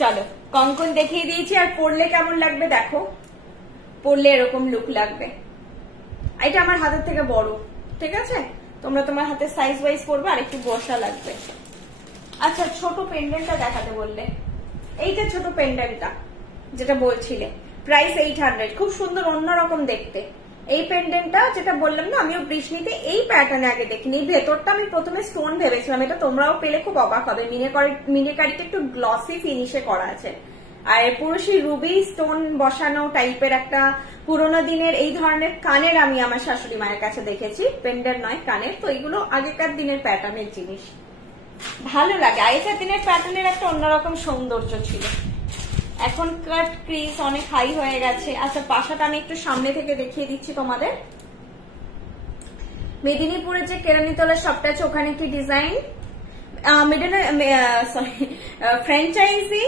চলো কঙ্কন দেখিয়ে দিয়েছি, আর পরলে কেমন লাগবে দেখো। পরলে এরকম লুক লাগবে। এটা আমার হাতের থেকে বড়, ঠিক আছে, তোমরা তোমার হাতে সাইজ ওয়াইজ পরবে, আর একটু বসা লাগবে। আচ্ছা, ছোট পেন্ডেন্টটা দেখাতে বললে, এইটা ছোট পেন্ডেন্টটা যেটা বলছিলে, প্রাইস 800, খুব সুন্দর অন্যরকম দেখতে। এই পেন্ডেন্টটা যেটা বললাম না, আমিও বৃষ্ণিতে এই প্যাটার্নে আগে দেখিনি। ভেতরটা আমি প্রথমে স্টোন ভেবেছিলাম, এটা তোমরাও পেলে খুব অবাক হবে। মিনেকারিতে একটু গ্লসি ফিনিশে করা আছে, আর পুরো সেই রুবি স্টোন বসানো টাইপের একটা পুরোনো দিনের এই ধরনের কানের আমি আমার শাশুড়ি মায়ের কাছে দেখেছি, পেন্ডেন্ট নয় কানের। তো এগুলো আগেকার দিনের প্যাটার্নের জিনিস, ভালো লাগে। আগেকার দিনের প্যাটার্নের একটা অন্যরকম সৌন্দর্য ছিল। এখন কাট ক্রিজ অনেক হাই হয়ে গেছে। আচ্ছা, পাশাটা আমি একটু সামনে থেকে দেখিয়ে দিচ্ছি তোমাদের। মেদিনীপুরের যে কেরানীতলা শপটা আছে, ওখানে কি ডিজাইন ফ্র্যাঞ্চাইজি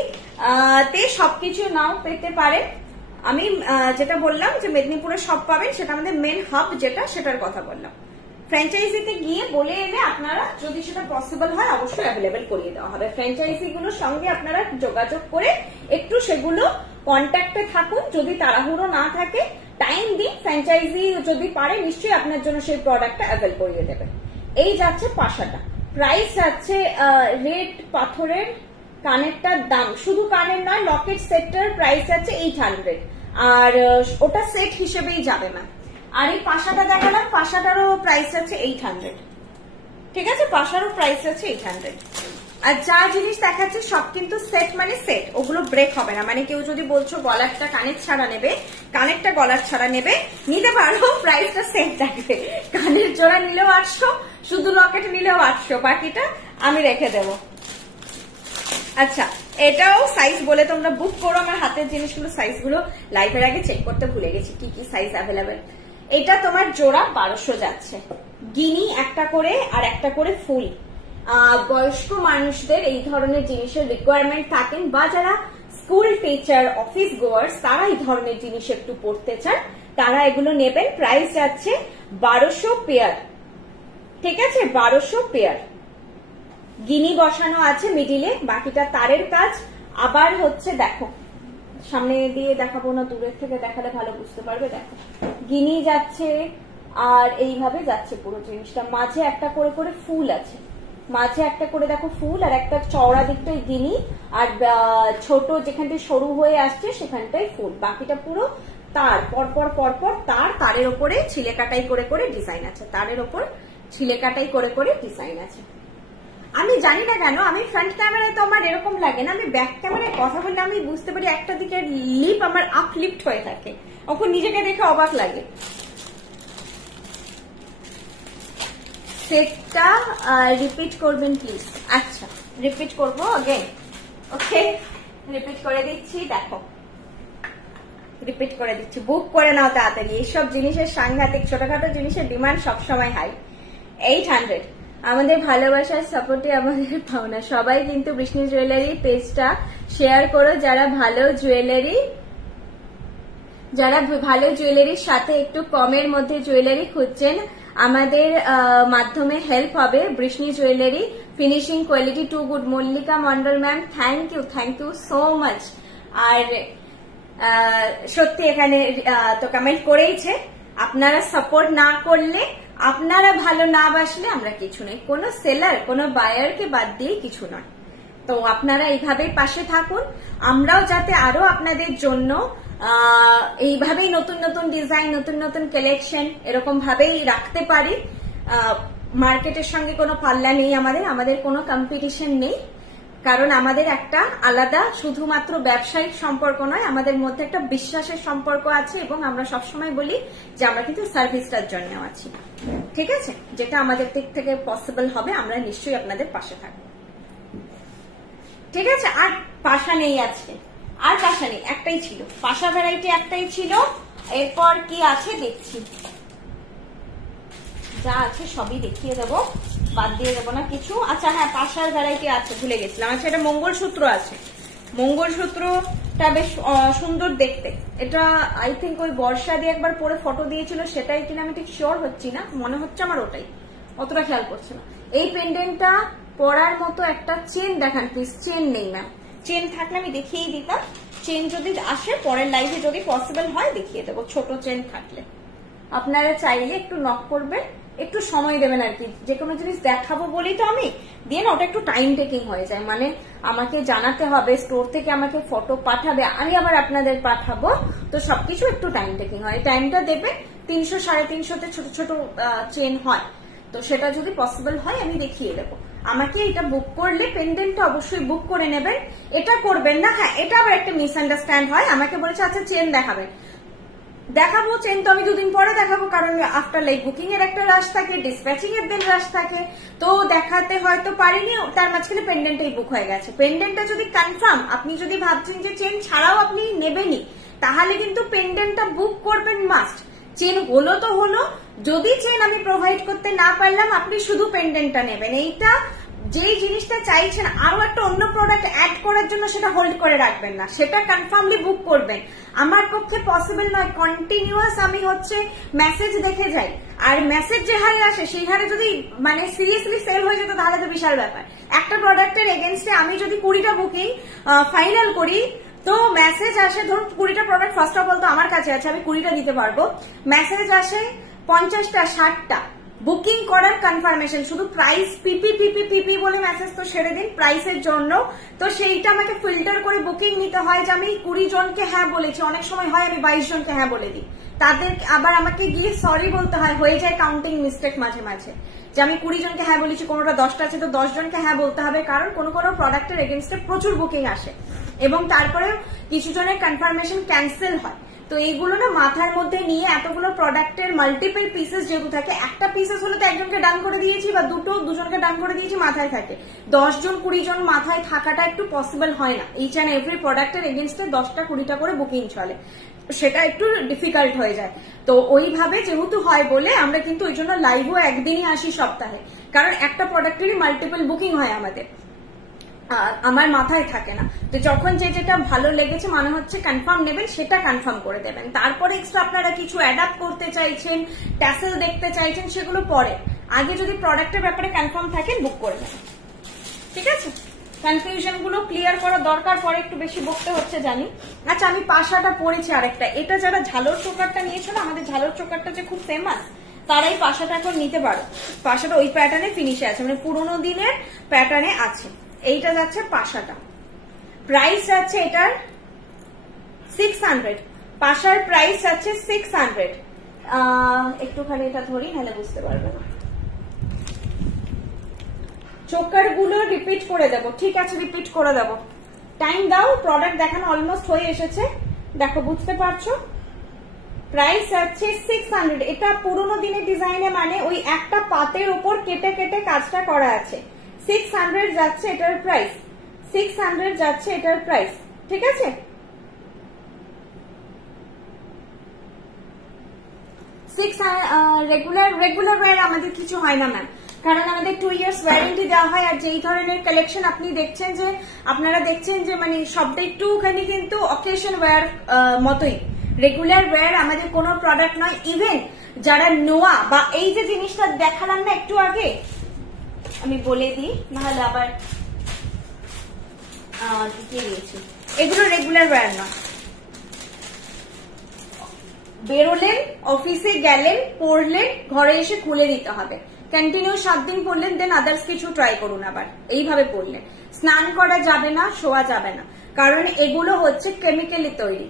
তে সবকিছু নাও পেতে পারে। আমি যেটা বললাম যে মেদিনীপুরের সব পাবেন, সেটা আমাদের মেন হাব যেটা, সেটার কথা বললাম। ফ্র্যাঞ্চাইজিতে গিয়ে বলে এলে আপনারা, যদি সেটা পসিবল হয়, অবশ্যই অ্যাভেলেবেল করিয়ে দেওয়া হবে। ফ্র্যাঞ্চাইজিগুলোর সঙ্গে আপনারা যোগাযোগ করে একটু সেগুলো কন্ট্যাক্টে থাকুন। যদি তাড়াহুড়ো না থাকে, টাইম দিন, ফ্র্যাঞ্চাইজি যদি পারে নিশ্চয়ই আপনার জন্য সেই প্রোডাক্টটা অ্যাভেল করিয়ে দেবে। এই যাচ্ছে পাশাটা, প্রাইস যাচ্ছে রেড পাথরের কানেরটার দাম, শুধু কানের নয় লকেট সেটটার প্রাইস যাচ্ছে 800, আর ওটা সেট হিসেবেই যাবে না। আর এই পাশাটা দেখালাম, পাশাটারও প্রাইস আছে 800, ঠিক আছে, পাশারও প্রাইস আছে 800। আর যা জিনিস দেখাচ্ছে সব কিন্তু সেট, মানে সেট, ওগুলো ব্রেক হবে না। মানে কেউ যদি বলছো গলারটা কানের ছাড়া নেবে, কানেরটা গলার ছাড়া নেবে, নিতে পারো, প্রাইসটা সেট থাকবে। কানের জোড়া নিলেও 800, শুধু লকেট নিলেও 800, বাকিটা আমি রেখে দেবো। আচ্ছা, এটাও সাইজ বলে তোমরা বুক করো। আমার হাতের জিনিসগুলো সাইজগুলো লাইভের আগে চেক করতে ভুলে গেছি কি কি সাইজ অ্যাভেলেবেল। এটা তোমার জোড়া 1200 যাচ্ছে, গিনি একটা করে আর একটা করে ফুল। বয়স্ক মানুষদের এই ধরনের জিনিসের রিকোয়ারমেন্ট থাকেন, বা যারা স্কুল টিচার, অফিস গোয়ার্স, তারা এই ধরনের জিনিস একটু পড়তে চান, তারা এগুলো নেবেন। প্রাইস যাচ্ছে 1200 পেয়ার, ঠিক আছে, 1200 পেয়ার। গিনি বসানো আছে মিডিলে, বাকিটা তারের কাজ। আবার হচ্ছে দেখো, সামনে দিয়ে দেখাবো না, দূরের থেকে দেখালে ভালো বুঝতে পারবে। দেখো গিনি যাচ্ছে, আর এইভাবে যাচ্ছে পুরো জিনিসটা। মাঝে একটা করে করে ফুল আছে, মাঝে একটা করে দেখো ফুল, আর একটা চওড়া দিকটাই গিনি, আর ছোট যেখানটায় সরু হয়ে আসছে সেখানটায় ফুল, বাকিটা পুরো তার পরপর পরপর তারের ওপরে ছিলে কাটাই করে করে ডিজাইন আছে, তারের ওপর ছিলে কাটাই করে করে ডিজাইন আছে। আমি জানি না কেন আমি ফ্রন্ট ক্যামেরায় তো আমার এরকম লাগে না, আমি ব্যাক ক্যামেরায় কথা বললে আমি বুঝতে পারি একটা দিকের লিপ আমার আপলিফট হয়ে থাকে, তখন নিজেকে দেখে অবাক লাগে। সেটটা রিপিট করবেন প্লিজ। আচ্ছা রিপিট করবো अगेन, ওকে রিপিট করে দিচ্ছি, দেখো রিপিট করে দিচ্ছি, বুক করে নাও তাড়াতাড়ি। এইসব জিনিসের সাংঘাতিক, ছোটখাটো জিনিসের ডিমান্ড সবসময় হাই। 800 আমাদের ভালোবাসার সাপোর্টে আমাদের পাওনা। সবাই কিন্তু বৃষ্ণি জুয়েলারি পেজটা শেয়ার করো, যারা ভালো জুয়েলারির সাথে একটু কমের মধ্যে জুয়েলারি খুঁজছেন, আমাদের মাধ্যমে হেল্প হবে। Vrishni jewellery, finishing quality too good. Mallika Mondal ma'am thank you so much. আর সত্যি এখানে তো কমেন্ট করেইছে, আপনারা সাপোর্ট না করলে, আপনারা ভালো না বাসলে আমরা কিছু নয়, কোনো সেলার কোনো বায়ারকে বাদ দিয়ে কিছু নয়। তো আপনারা এইভাবেই পাশে থাকুন, আমরাও যাতে আরো আপনাদের জন্য এইভাবেই নতুন নতুন ডিজাইন, নতুন নতুন কালেকশন এরকম ভাবেই রাখতে পারি। মার্কেটের সঙ্গে কোনো পাল্লা নেই আমাদের কোনো কম্পিটিশন নেই, কারণ আমাদের একটা আলাদা শুধুমাত্র ব্যবসায়িক সম্পর্ক নয়, আমাদের মধ্যে একটা বিশ্বাসের সম্পর্ক আছে, এবং আমরা সবসময় বলি যে আমরা কিন্তু সার্ভিসটার জন্য আছি, ঠিক আছে? যেটা আমাদের দিক থেকে পসিবল হবে আমরা নিশ্চয়ই আপনাদের পাশে থাকবো, ঠিক আছে? আর পাশা নেই আজকে, আর পাশা নেই, একটাই ছিল পাশা ভ্যারাইটি, একটাই ছিল। এরপর কি আছে দেখছি, যা আছে সবই দেখিয়ে দেবো, বাদ দিয়ে দেবো না কিছু। আচ্ছা হ্যাঁ, পাশার ভ্যারাইটি আছে, ভুলে গেছিলাম। আচ্ছা এটা মঙ্গলসূত্র আছে, মঙ্গলসূত্রটা বেশ সুন্দর দেখতে। এটা আই থিঙ্ক ওই বর্ষা দিয়ে একবার পরে ফটো দিয়েছিল, সেটাই কিনা আমি ঠিক শিওর হচ্ছি না, মনে হচ্ছে আমার ওটাই, অতটা খেয়াল করছে না। এই পেন্ডেন্টটা পরার মতো একটা চেন দেখান প্লিজ। চেন নেই ম্যাম, চেন থাকলে আমি দেখিয়েই দিতাম। চেন যদি আসে পরের লাইভে যদি পসিবল হয় দেখিয়ে দেবো, ছোট চেন থাকলে। আপনারা চাইলে একটু নক করবেন, একটু সময় দেবেন আর কি। যে কোনো জিনিস দেখাবো বলেই তো আমি দিয়ে না, ওটা একটু টাইম টেকিং হয়ে যায়, মানে আমাকে জানাতে হবে, স্টোর থেকে আমাকে ফটো পাঠাবে, আমি আবার আপনাদের পাঠাবো, তো সবকিছু একটু টাইম টেকিং হয়। টাইমটা দেবে, 300 350-তে ছোট ছোট চেন হয়, তো সেটা যদি পসিবল হয় আমি দেখিয়ে দেবো। আমাকে এটা বুক করলে পেন্ডেন্টটা অবশ্যই বুক করে নেবেন, এটা করবেন না। হ্যাঁ, এটা আবার একটা মিসআন্ডারস্ট্যান্ড হয়, আমাকে বলেছে আচ্ছা চেন দেখাবেন, দেখাবো চেন তো আমি 2 দিন পরে দেখাবো, কারণ আফটার লাইক বুকিং এর একটা রাশ থাকে, ডিসপ্যাচিং এর দিন রাশ থাকে, তো দেখাতে হয়তো পারিনি, তার মাঝখানে পেন্ডেন্টটাই বুক হয়ে গেছে। পেন্ডেন্টটা যদি কনফার্ম, আপনি যদি ভাবছেন যে চেন ছাড়াও আপনি নেবেনই, তাহলে কিন্তু পেন্ডেন্টটা বুক করবেন মাস্ট। চেন হলো তো হলো, যদি চেন আমি প্রোভাইড করতে না পারলাম, আপনি শুধু পেন্ডেন্টটা নেবেন। এইটা যেই জিনিসটা চাইছেন আরো একটা অন্য প্রোডাক্ট অ্যাড করার জন্য, সেটা হোল্ড করে রাখবেন না, সেটা কনফার্মলি বুক করবেন। আমার পক্ষে পসিবল নয় কন্টিনিউয়াস আমি মেসেজ দেখে যাই, আর মেসেজ যে হারে আসে সেই হারে যদি মানে সিরিয়াসলি সেল হয়ে যেত তাহলে তো বিশাল ব্যাপার। একটা প্রোডাক্টের এগেনস্টে আমি যদি 20টা বুকিং ফাইনাল করি, তো মেসেজ আসে, ধরুন 20টা প্রোডাক্ট ফার্স্ট অফ অল তো আমার কাছে আছে, আমি 20টা দিতে পারবো, মেসেজ আসে 50টা 60টা বুকিং করার কনফার্মেশন, শুধু প্রাইস পিপি বলে মেসেজ তো সেরে দিন প্রাইসের জন্য, তো সেইটা আমাকে ফিল্টার করে বুকিং নিতে হয় যে আমি 20 জনকে হ্যাঁ বলেছি, অনেক সময় হয় আমি 22 জনকে হ্যাঁ বলে দিই, তাদের আবার আমাকে গিয়ে সরি বলতে হয়, হয়ে যায় কাউন্টিং মিস্টেক মাঝে মাঝে, যে আমি 20 জনকে হ্যাঁ বলেছি, কোনোটা 10টা আছে তো 10 জনকে হ্যাঁ বলতে হবে, কারণ কোনো কোনো প্রোডাক্টের এগেনস্টে প্রচুর বুকিং আসে এবং তারপরে কিছু জনের কনফার্মেশন ক্যান্সেল হয়। তো এইগুলো না মাথার মধ্যে নিয়ে, এতগুলো প্রোডাক্টের মাল্টিপল পিসেস যেহেতু থাকে, একটা পিসেস হলে তো একজনকে ডান করে দিয়েছি বা দুজনকে ডান করে দিয়েছি মাথায় থাকে, 10 জন 20 জন মাথায় থাকাটা একটু পসিবল হয় না। ইচ অ্যান্ড এভরি প্রোডাক্টের এগেনস্টে 10টা 20টা করে বুকিং চলে, সেটা একটু ডিফিকাল্ট হয়ে যায়। তো ওইভাবে যেহেতু হয় বলে আমরা কিন্তু ওই জন্য লাইভও একদিনই আসি সপ্তাহে, কারণ একটা প্রোডাক্টেরই মাল্টিপল বুকিং হয় আমাদের, আমার মাথায় থাকে না। তো যখন যেটা ভালো লেগেছে মনে হচ্ছে কনফার্ম নেবেন, সেটা কনফার্ম করে দেবেন। তারপরে এক্সট্রা আপনারা কিছু অ্যাডাপ্ট করতে চাইছেন, ট্যাসেল দেখতে চাইছেন, সেগুলো পরে, আগে যদি প্রোডাক্টের ব্যাপারে কনফার্ম থাকেন বুক করে নেবেন, ঠিক আছে? কনফিউশন গুলো ক্লিয়ার করা দরকার, পরে একটু বেশি বকতে হচ্ছে জানি। আচ্ছা আমি পাশাটা পরেছি আরেকটা, এটা যারা ঝালর চোকারটা নিয়েছিল, আমাদের ঝালর চোকারটা যে খুব ফেমাস, তারাই পাশাটা এখন নিতে পারো। পাশাটা ওই প্যাটার্নে ফিনিশে আছে, মানে পুরোনো দিনের প্যাটার্নে আছে। এইটা যাচ্ছে পাশাটা, প্রাইস যাচ্ছে এটার 600, পাশার প্রাইস যাচ্ছে 600। একটুখানি এটা ধরি, নাহলে বুঝতে পারবে না। চোকার গুলো রিপিট করে দেবো, ঠিক আছে রিপিট করে দেবো। টাইম দাও, প্রোডাক্ট দেখানো অলমোস্ট হয়ে এসেছে। দেখো বুঝতে পারছো, প্রাইস আছে 600। এটা পুরোনো দিনের ডিজাইনে, মানে ওই একটা পাতের উপর কেটে কেটে কাজটা করা আছে। 600 যাচ্ছে এটার প্রাইস, 600 যাচ্ছে এটার প্রাইস, ঠিক আছে। রেগুলার ওয়্যার আমাদের কিছু হয় না ম্যাম, কারণ আমাদের 2 ইয়ার্স ওয়ারেন্টি দেওয়া হয়। আর যেই ধরনের কালেকশন আপনি দেখছেন, যে আপনারা দেখছেন যে মানে সবটা একটুখানি কিন্তু অকেশন ওয়্যার মতোই। রেগুলার ওয়্যার আমাদের কোনো প্রোডাক্ট নয়। ইভেন যারা নোয়া বা এই যে জিনিসটা দেখালাম না একটু আগে, আমি বলে দিই নাহলে আবার ঢুকিয়ে দিয়েছি, এগুলো রেগুলার ওয়্যার নয়। বেরোলেন, অফিসে গেলেন, পড়লেন, ঘরে এসে খুলে দিতে হবে। কন্টিনিউ 7 দিন পড়লেন, দেন আদার্স কিছু ট্রাই করুন। আবার এইভাবে পড়লেন, স্নান করা যাবে না, শোয়া যাবে না, কারণ এগুলো হচ্ছে কেমিক্যালি তৈরি।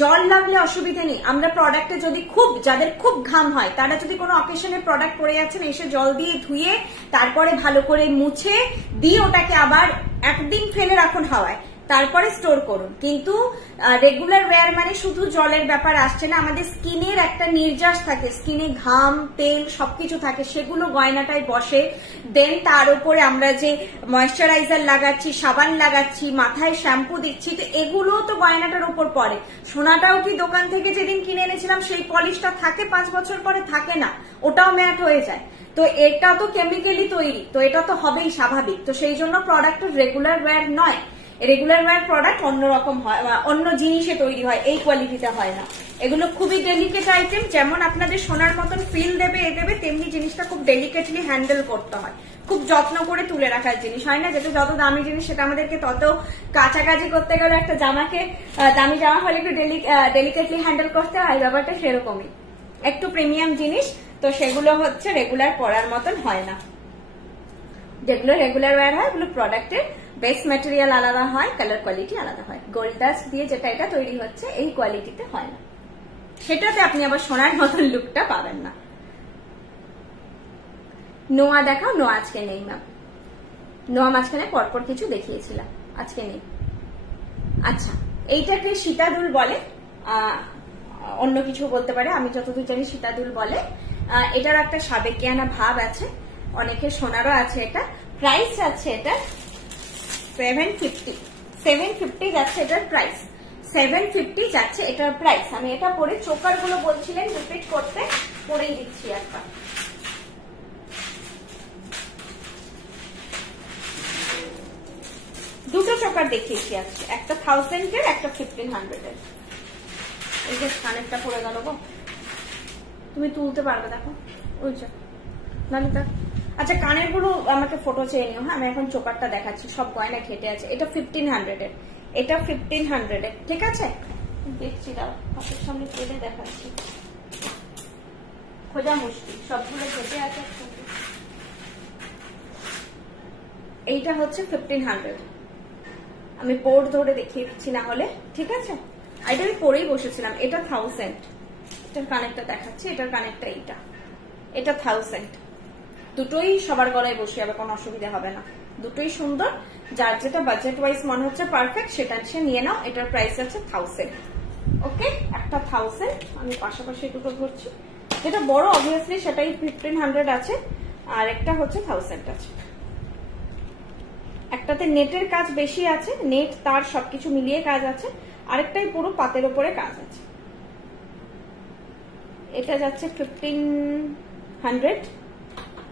জল লাগলে অসুবিধা নেই। আমরা প্রোডাক্টে যদি যাদের খুব ঘাম হয়, তারা যদি কোনো অকেশনে প্রোডাক্ট পরে যাচ্ছেন, এসে জল দিয়ে ধুয়ে তারপরে ভালো করে মুছে দিয়ে ওটাকে আবার একদিন ফেলে রাখুন হাওয়ায়, তারপরে স্টোর করুন। কিন্তু রেগুলার ওয়্যার মানে শুধু জলের ব্যাপার আসছে না, আমাদের স্কিনের একটা নির্যাস থাকে, স্কিনে ঘাম, তেল সবকিছু থাকে, সেগুলো গয়নাটায় বসে। দেন তার উপরে আমরা যে ময়েশ্চারাইজার লাগাচ্ছি, সাবান লাগাচ্ছি, মাথায় শ্যাম্পু দিচ্ছি, তো এগুলো তো গয়নাটার উপর পড়ে। সোনাটাও কি দোকান থেকে যেদিন কিনে এনেছিলাম সেই পলিশটা থাকে 5 বছর পরে? থাকে না, ওটাও ম্যাট হয়ে যায়। তো এটা তো কেমিক্যালি তৈরি, তো এটা তো হবেই স্বাভাবিক। তো সেই জন্য প্রোডাক্টের রেগুলার ওয়্যার নয়। রেগুলার ওয়্যার প্রোডাক্ট অন্যরকম হয়, অন্য জিনিসে তৈরি হয়, এই কোয়ালিটিতে হয় না। এগুলো খুবই ডেলিকেট আইটেম, যেমন আপনাদের সোনার মতন ফিল দেবে এ দেবে, তেমনি জিনিসটা খুব ডেলিকেটলি হ্যান্ডেল করতে হয়, খুব যত্ন করে তুলে রাখার জিনিস হয় না। যেটা যত দামি জিনিস সেটা আমাদেরকে তত কাছাকাছি করতে গেলে, একটা জামাকে দামি জামা হলে একটু ডেলিকেটলি হ্যান্ডেল করতে হয়, ব্যাপারটা সেরকমই। একটু প্রিমিয়াম জিনিস, তো সেগুলো হচ্ছে রেগুলার পরার মতন হয় না। যেগুলো রেগুলার ওয়্যার হয়, ওগুলো প্রোডাক্টের বেস ম্যাটেরিয়াল আলাদা হয়, কালার কোয়ালিটি আলাদা হয়। গোল্ড ডাস্ট দিয়ে যেটা এটা তৈরি হচ্ছে, এই কোয়ালিটিতে হয় না, সেটাতে আপনি আবার সোনার মতন লুকটা পাবেন না। নোয়া দেখাও। নোয়া আজকে নেই ম্যাম, নোয়া মাঝখানে পরপর কিছু দেখিয়েছিলাম, আজকে নেই। আচ্ছা, এইটাকে সীতাদুল বলে, অন্য কিছু বলতে পারে, আমি যতদূর জানি সীতাদুল বলে। এটার একটা সাবেকিয়ানা ভাব আছে, অনেকে সোনারও আছে। এটা প্রাইস আছে এটা 750 যাচ্ছে এটার প্রাইস, 750 যাচ্ছে এটার প্রাইস। আমি এটা পরে, চোকার গুলো বলছিলেন রিপিট করতে, পরেই দিচ্ছি একটা। দুটো চোকার দেখিয়েছি আজকে, একটা 1000 এর, একটা 1500 এর। এই যে কানেরটা পড়ে গেল গো, তুমি তুলতে পারবে? দেখো ওই যে, নাহলে দেখ। আচ্ছা, কানের গুলো আমাকে ফটো চেয়ে নিও। হ্যাঁ, আমি এখন চোকারটা দেখাচ্ছি, সব গয়না ঘেটে আছে। এটা 1500 এর, এটা 1500 এর, ঠিক আছে। দেখছি, দাও হাতের সামনে পেলে দেখাচ্ছি। খোঁজা মুশকিল, সবগুলো ঘেটে আছে। এইটা হচ্ছে 1500, আমি বোর্ড ধরে দেখিয়ে দিচ্ছি না হলে, ঠিক আছে। এটা আমি পরেই বসেছিলাম। এটা 1000, এটার কানেরটা দেখাচ্ছি, এটার কানেরটা এইটা, এটা 1000। দুটোই সবার গলায় বসে যাবে, কোনো অসুবিধা হবে না, দুটোই সুন্দর। যার যেটা বাজেট ওয়াইজ মনে হচ্ছে পারফেক্ট, সেটা সে নিয়ে নাও। এটার প্রাইস আছে 1000। ওকে, একটা 1000, আমি পাশাপাশি দুটো ধরছি। যেটা বড় অবভিয়াসলি সেটাই 1500 আছে, আর একটা হচ্ছে 1000 আছে। একটাতে নেটের কাজ বেশি আছে, নেট তার সবকিছু মিলিয়ে কাজ আছে, আরেকটাই পুরো পাতের উপরে কাজ আছে। এটা যাচ্ছে 1500,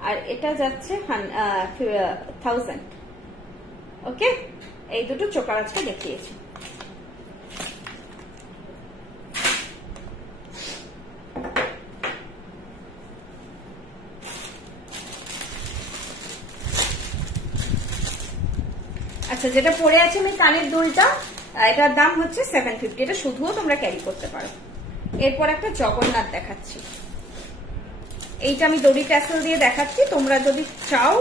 আর এটা যাচ্ছে 1000। ওকে, এই দুটো চোকার আজকে দেখিয়েছি। আচ্ছা, যেটা পরে আছে আমি কানের দুলটা, এটার দাম হচ্ছে 750। এটা শুধুও তোমরা ক্যারি করতে পারো। এরপর একটা জগন্নাথ দেখাচ্ছি। এইটা আমি দড়ি ট্যাসেল দিয়ে দেখাচ্ছি, তোমরা যদি চাও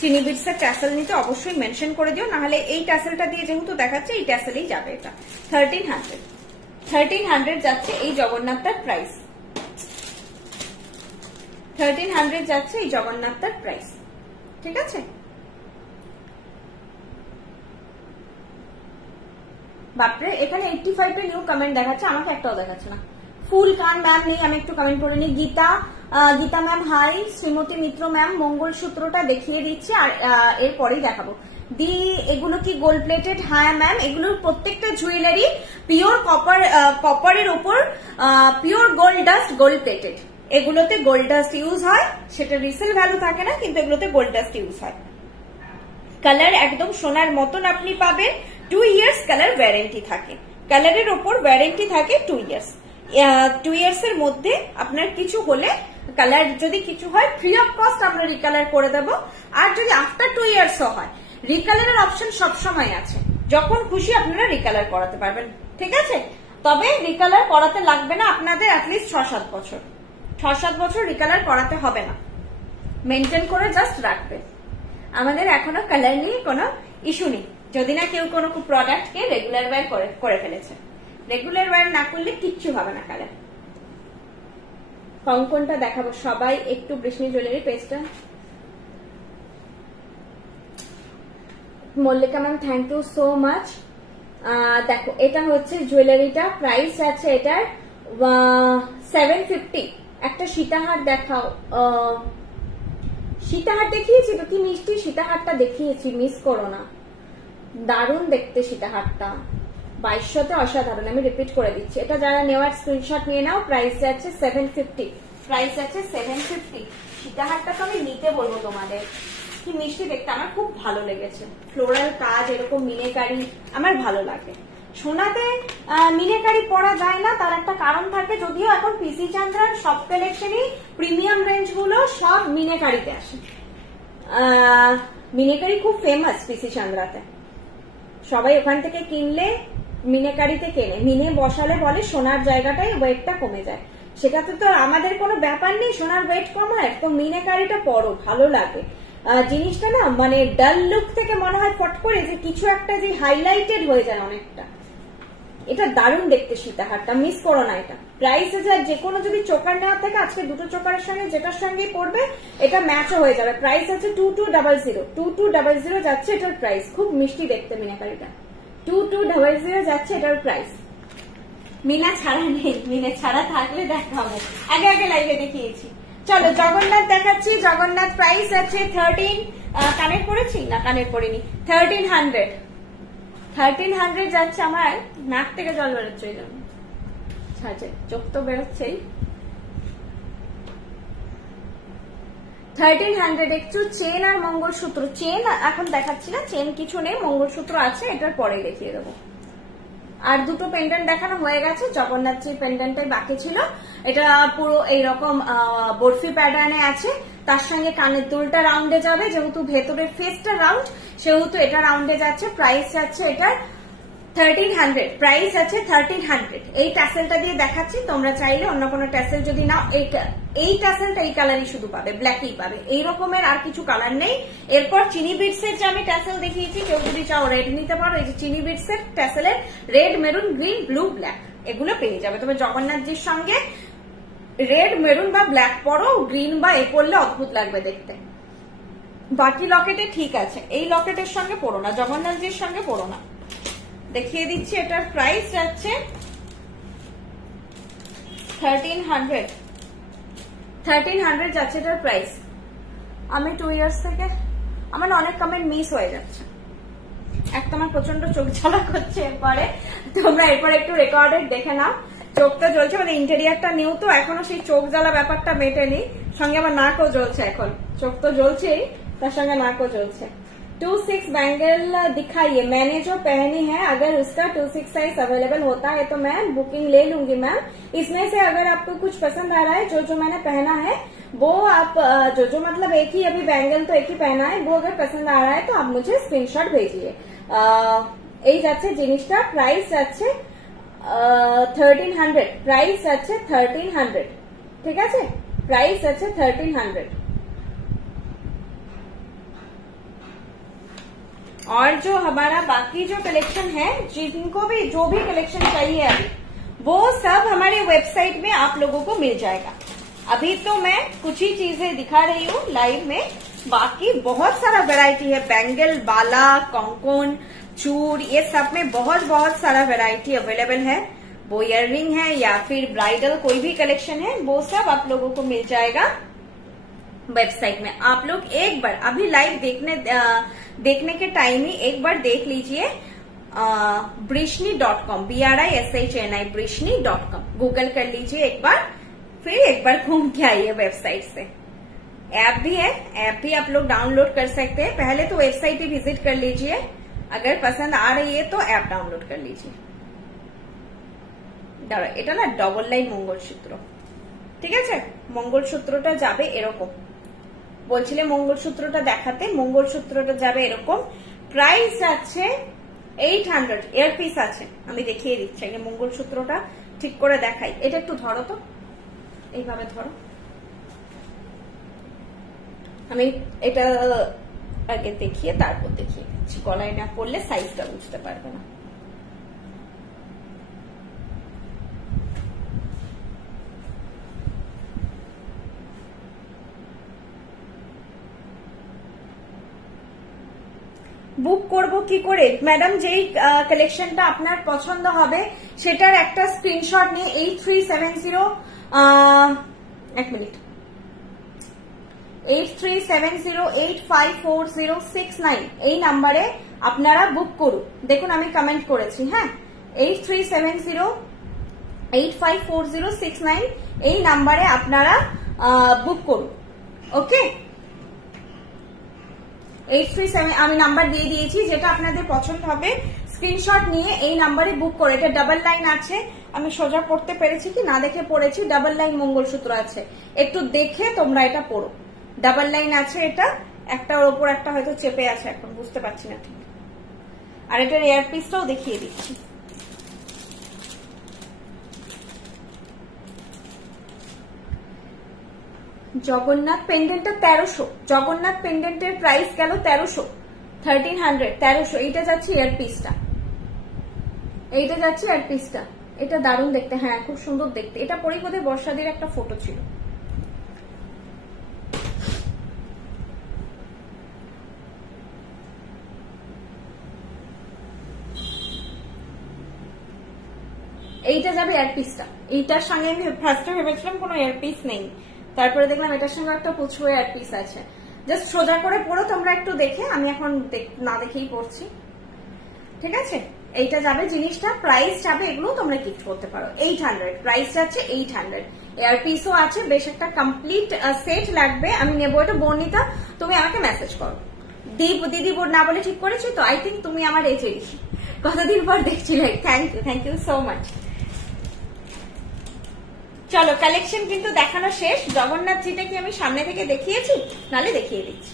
চিনি বিটস এর ট্যাসেল নিতে অবশ্যই মেনশন করে দিও, নাহলে এই ট্যাসেলটা দিয়ে যেহেতু দেখাচ্ছে এই ট্যাসেলেই যাবে। এটা 1300 যাচ্ছে এই জগন্নাথটার প্রাইস, 1300 যাচ্ছে এই জগন্নাথটার প্রাইস। ঠিক আছে, বাপরে এখানে 85 এর নিউ কমেন্ট দেখাচ্ছে, আমাকে একটাও দেখাচ্ছে না। ফুল কান ম্যাম নেই, আমি একটু কমেন্ট করে নিই। গীতা ম্যাম হাই, শ্রীমতী মিত্র ম্যাম মঙ্গলসূত্রটা দেখিয়ে দিচ্ছি আর এরপরেই দেখাবো। দি এগুলো কি গোল্ড প্লেটেড? হ্যাঁ ম্যাম, এগুলোর প্রত্যেকটা জুয়েলারি পিওর কপারের ওপর pure gold dust gold plated. এগুলোতে গোল্ড ডাস্ট ইউজ হয়, সেটা রিসেল ভ্যালু থাকে না, কিন্তু এগুলোতে গোল্ড ডাস্ট ইউজ হয়। কালার একদম সোনার মতন আপনি পাবেন, 2 ইয়ার্স কালার ওয়ারেন্টি থাকে, কালারের ওপর ওয়ারেন্টি থাকে 2 ইয়ার্স। 2 ইয়ার্স এর মধ্যে আপনার কিছু হলে, কালার যদি কিছু হয় ফ্রি অফ কস্ট আমরা রিকালার করে দেব। আর যদি আফটার 2 ইয়ার্সও হয়, রিকালারের অপশন সবসময় আছে, যখন খুশি আপনারা রিকালার করাতে পারবেন। ঠিক আছে, তবে রিকালার করাতে লাগবে না আপনাদের অ্যাটলিস্ট 6-7 বছর, 6-7 বছর রিকালার করাতে হবে না, মেনটেন করে জাস্ট রাখবে। আমাদের এখনো কালার নিয়ে কোনো ইস্যু নেই, যদি না কেউ কোনো প্রোডাক্টকে রেগুলার ওয়্যার করে ফেলেছে। রেগুলার ওয়্যার না করলে কিচ্ছু হবে না কালার। কঙ্কনটা দেখাবো সবাই একটু, বৃষ্ণি জুয়েলারি পেজটা। Mallika ma'am thank you so much. দেখো এটা হচ্ছে জুয়েলারিটা, প্রাইস আছে এটার 750। একটা সীতাহার দেখাও, সীতাহার দেখিয়েছি তো, কি মিষ্টি সীতাহারটা দেখিয়েছি, মিস করো না, দারুণ দেখতে সীতাহারটা, 2200তে অসাধারণ। আমি রিপিট করে দিচ্ছি, এটা যারা নেওয়ার স্ক্রিনশট নিয়ে নাও। প্রাইস আছে 750, প্রাইস আছে 750। সীতাহারটা তো আমি নিতে বলবো তোমাদের, কি মিষ্টি দেখতে, আমার খুব ভালো লেগেছে। ফ্লোরাল কাজ, এরকম মিনেকারি আমার ভালো লাগে। সোনাতে মিনেকারি পরা যায় না, তার একটা কারণ থাকে, যদিও এখন পিসি চান্দ্রার সব কালেকশনই প্রিমিয়াম রেঞ্জ গুলো সব মিনেকারিতে আসে। মিনেকারি খুব ফেমাস পিসি চান্দ্রাতে, সবাই ওখান থেকে কিনলে মিনেকারিতে কেনে, মিনে বসালে বলে সোনার জায়গাটাই ওয়েটটা কমে যায়, সেটাতে তো আমাদের কোনো ব্যাপার নেই, সোনার ওয়েট কমায়, তো মিনেকারিটা পরো, ভালো লাগে জিনিসটা না, মানে ডাল লুক থেকে মনে হয় ফট করে যে কিছু একটা যে হাইলাইটেড হয়ে যায় অনেকটা। এটা দারুণ দেখতে সীতাহারটা, মিস করো না এটা। প্রাইস আছে, যে কোনো যদি চোকার নেওয়া থাকে আজকে দুটো চোকারের সঙ্গে যেটার সঙ্গেই পড়বে এটা ম্যাচও হয়ে যাবে। প্রাইস আছে 2200 যাচ্ছে এটার প্রাইস, খুব মিষ্টি দেখতে মিনাকারিটা, 2200 যাচ্ছে এটার প্রাইস। মিনা ছাড়া নেই, মিনা ছাড়া থাকলে দেখাবো, আগে আগে লাইভে দেখিয়েছি। চলো জগন্নাথ দেখাচ্ছি, জগন্নাথ প্রাইস আছে 13, কানের পরেছি না কানের পরিনি, 1300 যাচ্ছে। আমার নাক থেকে জল বেরোচ্ছে, এই জন্য চোখ তো বেরোচ্ছেই। 1300 একটু চেন আর মঙ্গলসূত্র, চেন এখন দেখাচ্ছি না, চেন কিছু নেই, মঙ্গলসূত্র আছে, এটার পরে দেখিয়ে দেবো। আর দুটো পেন্ডেন্ট দেখানো হয়ে গেছে, জগন্নাথ যে পেন্ডেন্টটাই বাকি ছিল, এটা পুরো এইরকম বরফি প্যাটার্নে আছে, তার সঙ্গে কানের দুলটা রাউন্ডে যাবে, যেহেতু ভেতরের ফেসটা রাউন্ড সেহেতু এটা রাউন্ডে যাচ্ছে। প্রাইস যাচ্ছে এটার 1300, প্রাইস আছে 1300। এই ট্যাসেলটা দিয়ে দেখাচ্ছি, তোমরা চাইলে অন্য কোনো ট্যাসেল যদি নাও, এই ট্যাসেলটা এই কালারই শুধু পাবে, ব্ল্যাকই পাবে, এই রকমের আর কিছু কালার নেই। এরপর চিনি বিটস এর যে আমি ট্যাসেল দেখিয়েছি, কেউ যদি চাও রেড নিতে পারো, এই যে চিনি বিটস এর ট্যাসেলের red, maroon, green, blue, black এগুলো পেয়ে যাবে। তবে জগন্নাথজির সঙ্গে রেড, মেরুন বা ব্ল্যাক পরো, গ্রিন বা এ পরলে অদ্ভুত লাগবে দেখতে। বাকি লকেটে ঠিক আছে, এই লকেটের সঙ্গে পরো না, জগন্নাথজির সঙ্গে পরো না। দেখিয়ে দিচ্ছি, এটার প্রাইস যাচ্ছে 1300 যাচ্ছে এটার প্রাইস। আমি 2 ইয়ার্স থেকে আমার অনেক কমেন্ট মিস হয়ে যাচ্ছে, একটা আমার প্রচন্ড চোখ জ্বালা করছে, এরপরে তোমরা এরপরে একটু রেকর্ডেড দেখে নাও। চোখটা জ্বলছে, মানে ইন্টেরিয়ারটা নিউ তো এখনো সেই চোখ জ্বালা ব্যাপারটা মেটেনি, সঙ্গে আমার নাকও জ্বলছে, এখন চোখ তো জ্বলছেই, তার সঙ্গে নাকও জ্বলছে। 26 बैंगल दिखाइए, मैंने जो पहनी है अगर उसका 26 साइज अवेलेबल होता है तो मैं बुकिंग ले लूंगी मैम। इसमें से अगर आपको कुछ पसंद आ रहा है, जो मैंने पहना है वो आप जो मतलब एक ही अभी बैंगल तो एक ही पहना है, वो अगर पसंद आ रहा है तो आप मुझे स्क्रीनशॉट भेजिए। এই যাচ্ছে জিনিসটা, প্রাইস যাচ্ছে 1300, প্রাইস যাচ্ছে 1300, ঠিক আছে, प्राइस अच्छा 1300। और जो हमारा बाकी जो कलेक्शन है, जिनको भी जो भी कलेक्शन चाहिए अभी, वो सब हमारे वेबसाइट में आप लोगों को मिल जाएगा। अभी तो मैं कुछ ही चीजें दिखा रही हूँ लाइव में, बाकी बहुत सारा वैरायटी है। बैंगल, बाला, कॉन्कोन, चूर, ये सब में बहुत बहुत सारा वैरायटी अवेलेबल है। वो इयररिंग है या फिर ब्राइडल कोई भी कलेक्शन है, वो सब आप लोगों को मिल जाएगा वेबसाइट में। आप लोग एक बार अभी लाइव देखने के टाइम ही एक बार देख लीजिए brishni.com, BRISHNI brishni.com गूगल कर लीजिए एक बार, फिर एक बार घूम के आइए वेबसाइट से। ऐप भी है, ऐप भी आप लोग डाउनलोड कर सकते हैं। पहले तो वेबसाइट ही विजिट कर लीजिए, अगर पसंद आ रही है तो ऐप डाउनलोड कर लीजिए। এটা না ডবল লাইন মঙ্গলসূত্র, ঠিক আছে? মঙ্গলসূত্রটা যাবে এরকম, বলছিলে মঙ্গলসূত্রটা দেখাতে, মঙ্গলসূত্রটা যাবে এরকম। প্রাইস আছে 800, এয়ার পিস আছে, আমি দেখিয়ে দিচ্ছি। আগে মঙ্গলসূত্রটা ঠিক করে দেখাই। এটা একটু ধরো তো, এইভাবে ধরো। আমি এটা আগে দেখিয়ে তারপর দেখিয়ে দিচ্ছি, গলায় না পড়লে সাইজটা বুঝতে পারবে না। বুক করব কি করে ম্যাডাম? যেই কালেকশনটা আপনার পছন্দ হবে সেটার একটা স্ক্রিনশট নিয়ে 8370 এক মিনিট 8370854069 এই নাম্বারে আপনারা বুক করুন। দেখুন আমি কমেন্ট করেছি, হ্যাঁ, 8370854069 এই নাম্বারে আপনারা বুক করুন। ওকে, 837 আমি নাম্বার দিয়ে দিয়েছি, যেটা আপনাদের পছন্দ হবে স্ক্রিনশট নিয়ে এই নাম্বারে বুক করে। এটা ডাবল লাইন আছে, আমি সোজা পড়তে পেরেছি কি না দেখে পড়েছি। ডাবল লাইন মঙ্গলসূত্র আছে, একটু দেখে তোমরা এটা পড়ো। ডাবল লাইন আছে, এটা একটার ওপর একটা হয়তো চেপে আছে, এখন বুঝতে পারছি না ঠিক। আর এটার এয়ার পিসটাও দেখিয়ে দিচ্ছি। জগন্নাথ পেন্ডেন্টটা 1300, জগন্নাথ পেন্ডেন্টের প্রাইস গেল 1300, 1300, 1300। এইটা যাচ্ছে এয়ার পিসটা, এইটা যাচ্ছে এয়ার পিসটা। এটা দারুণ দেখতে, হ্যাঁ খুব সুন্দর দেখতে। এটা পরিপদে বর্ষাদির একটা ফটো ছিল। এইটা যাবে এয়ার পিসটা। এইটার সঙ্গে আমি ফার্স্টে ভেবেছিলাম কোনো এয়ার পিস নেই, তারপরে দেখলাম এটার সঙ্গে একটা পুচু এয়ার পিস আছে। জাস্ট সোজা করে পড়ো তোমরা একটু দেখে, আমি এখন না দেখেই পড়ছি, ঠিক আছে? এইটা যাবে জিনিসটা, প্রাইস যাবে, এগুলো তোমরা গিফট করতে পারো। 800 প্রাইস যাচ্ছে, 800 এয়ার পিসও আছে। বেশ একটা কমপ্লিট সেট লাগবে। আমি নেবো এটা। বর্ণিতা তুমি আমাকে মেসেজ করো। দিদি বোর্ড না বলে ঠিক করেছি তো? আই থিঙ্ক তুমি আমার এজেরই, কতদিন পর দেখছিলে। Thank you so much. চলো কালেকশন কিন্তু দেখানো শেষ। জগন্নাথজিটা কি আমি সামনে থেকে দেখিয়েছি? নালে দেখিয়ে দিচ্ছি।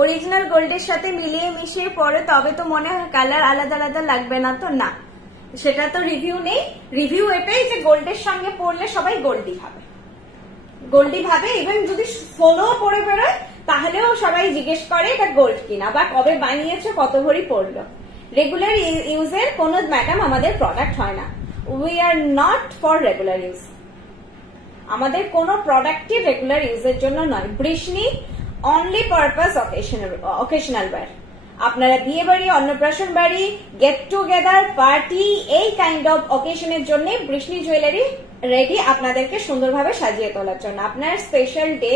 অরিজিনাল গোল্ডের সাথে মিলিয়ে মিশিয়ে পরে তবে তো মনে হয় কালার আলাদা আলাদা লাগবে না তো? না, সেটা তো রিভিউ নেই। রিভিউ এটাই যে গোল্ডের সঙ্গে পড়লে সবাই গোল্ডই ভাবে, গোল্ডই ভাবে। ইভেন যদি ফোনও পরে বেরোয় তাহলেও সবাই জিজ্ঞেস করে এটা গোল্ড কিনা, বা কবে বানিয়েছে, কত ভরি পড়লো। রেগুলার ইউজের কোনো ম্যাডাম আমাদের প্রোডাক্ট হয় না। We are not for regular use. আমাদের কোন প্রোডাক্টই রেগুলার ইউজের জন্য নয়। Brishni only purpose occasional wear. আপনারা বিয়ে বাড়ি, অন্নপ্রাশন বাড়ি, গেট টুগেদার, পার্টি, এই কাইন্ড অফ অকেশনের জন্য বৃষ্ণি জুয়েলারি রেডি আপনাদেরকে সুন্দরভাবে সাজিয়ে তোলার জন্য। আপনার স্পেশাল ডে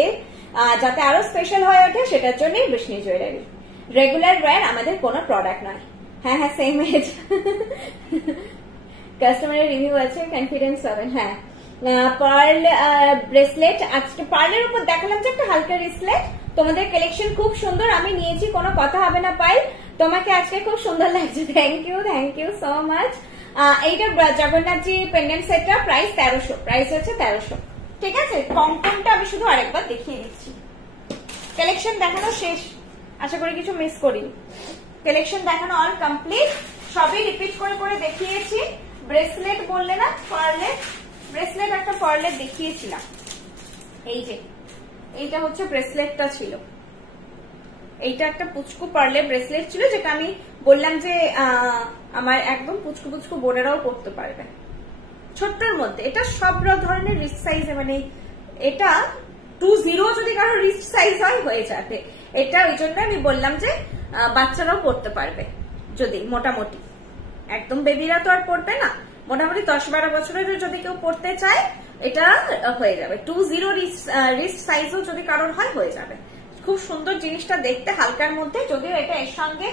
যাতে আরো স্পেশাল হয়ে ওঠে সেটার জন্যই বৃষ্ণি জুয়েলারি। রেগুলার ওয়্যার আমাদের কোনো প্রোডাক্ট নয়। হ্যাঁ হ্যাঁ, সেম এজ। কাস্টমারের রিভিউ আছে, কনফিডেন্স পাবেন। হ্যাঁ, পার্ল ব্রেসলেট। আজকে পার্লের উপর দেখালাম যে একটা হালকা ব্রেসলেট। তোমাদের কালেকশন খুব সুন্দর, আমি নিয়েছি, কোনো কথা হবে না। পাইল, তোমাকে আজকে খুব সুন্দর লাগছে। Thank you so much. এইটা জগন্নাথজি পেন্ডেন্ট সেটটা প্রাইস 1300, প্রাইস হচ্ছে 1300, ঠিক আছে? কঙ্কনটা আমি শুধু আরেকবার দেখিয়ে দিচ্ছি। কালেকশন দেখানো শেষ, আশা করি কিছু মিস করিনি। কালেকশন দেখানো অল কমপ্লিট, সবই রিপিট করে করে দেখিয়েছি। ব্রেসলেট বললে না, পার্লের ব্রেসলেট, একটা পার্লের দেখিয়েছিলাম। এই যে এইটা হচ্ছে ব্রেসলেটটা ছিল, এইটা একটা পুচকু পার্লে ব্রেসলেট ছিল, যেটা আমি বললাম যে আমার একদম পুচকু পুচকু বোনেরাও পড়তে পারবে ছোট্টর মধ্যে। এটা সব ধরনের রিস্ট সাইজে, মানে এটা 20 যদি কারো রিস্ট সাইজ হয় হয়ে যাবে এটা। ওই জন্য আমি বললাম যে বাচ্চারাও পড়তে পারবে, যদি মোটামুটি, একদম বেবিরা তো আর পড়বে না, মোটামুটি 10-12 বছরের যদি কেউ পড়তে চায় এটা হয়ে যাবে। 20 রিস্ট সাইজও যদি কারোর হয় হয়ে যাবে। খুব সুন্দর জিনিসটা দেখতে, হালকার মধ্যে, যদিও এটা এর সঙ্গে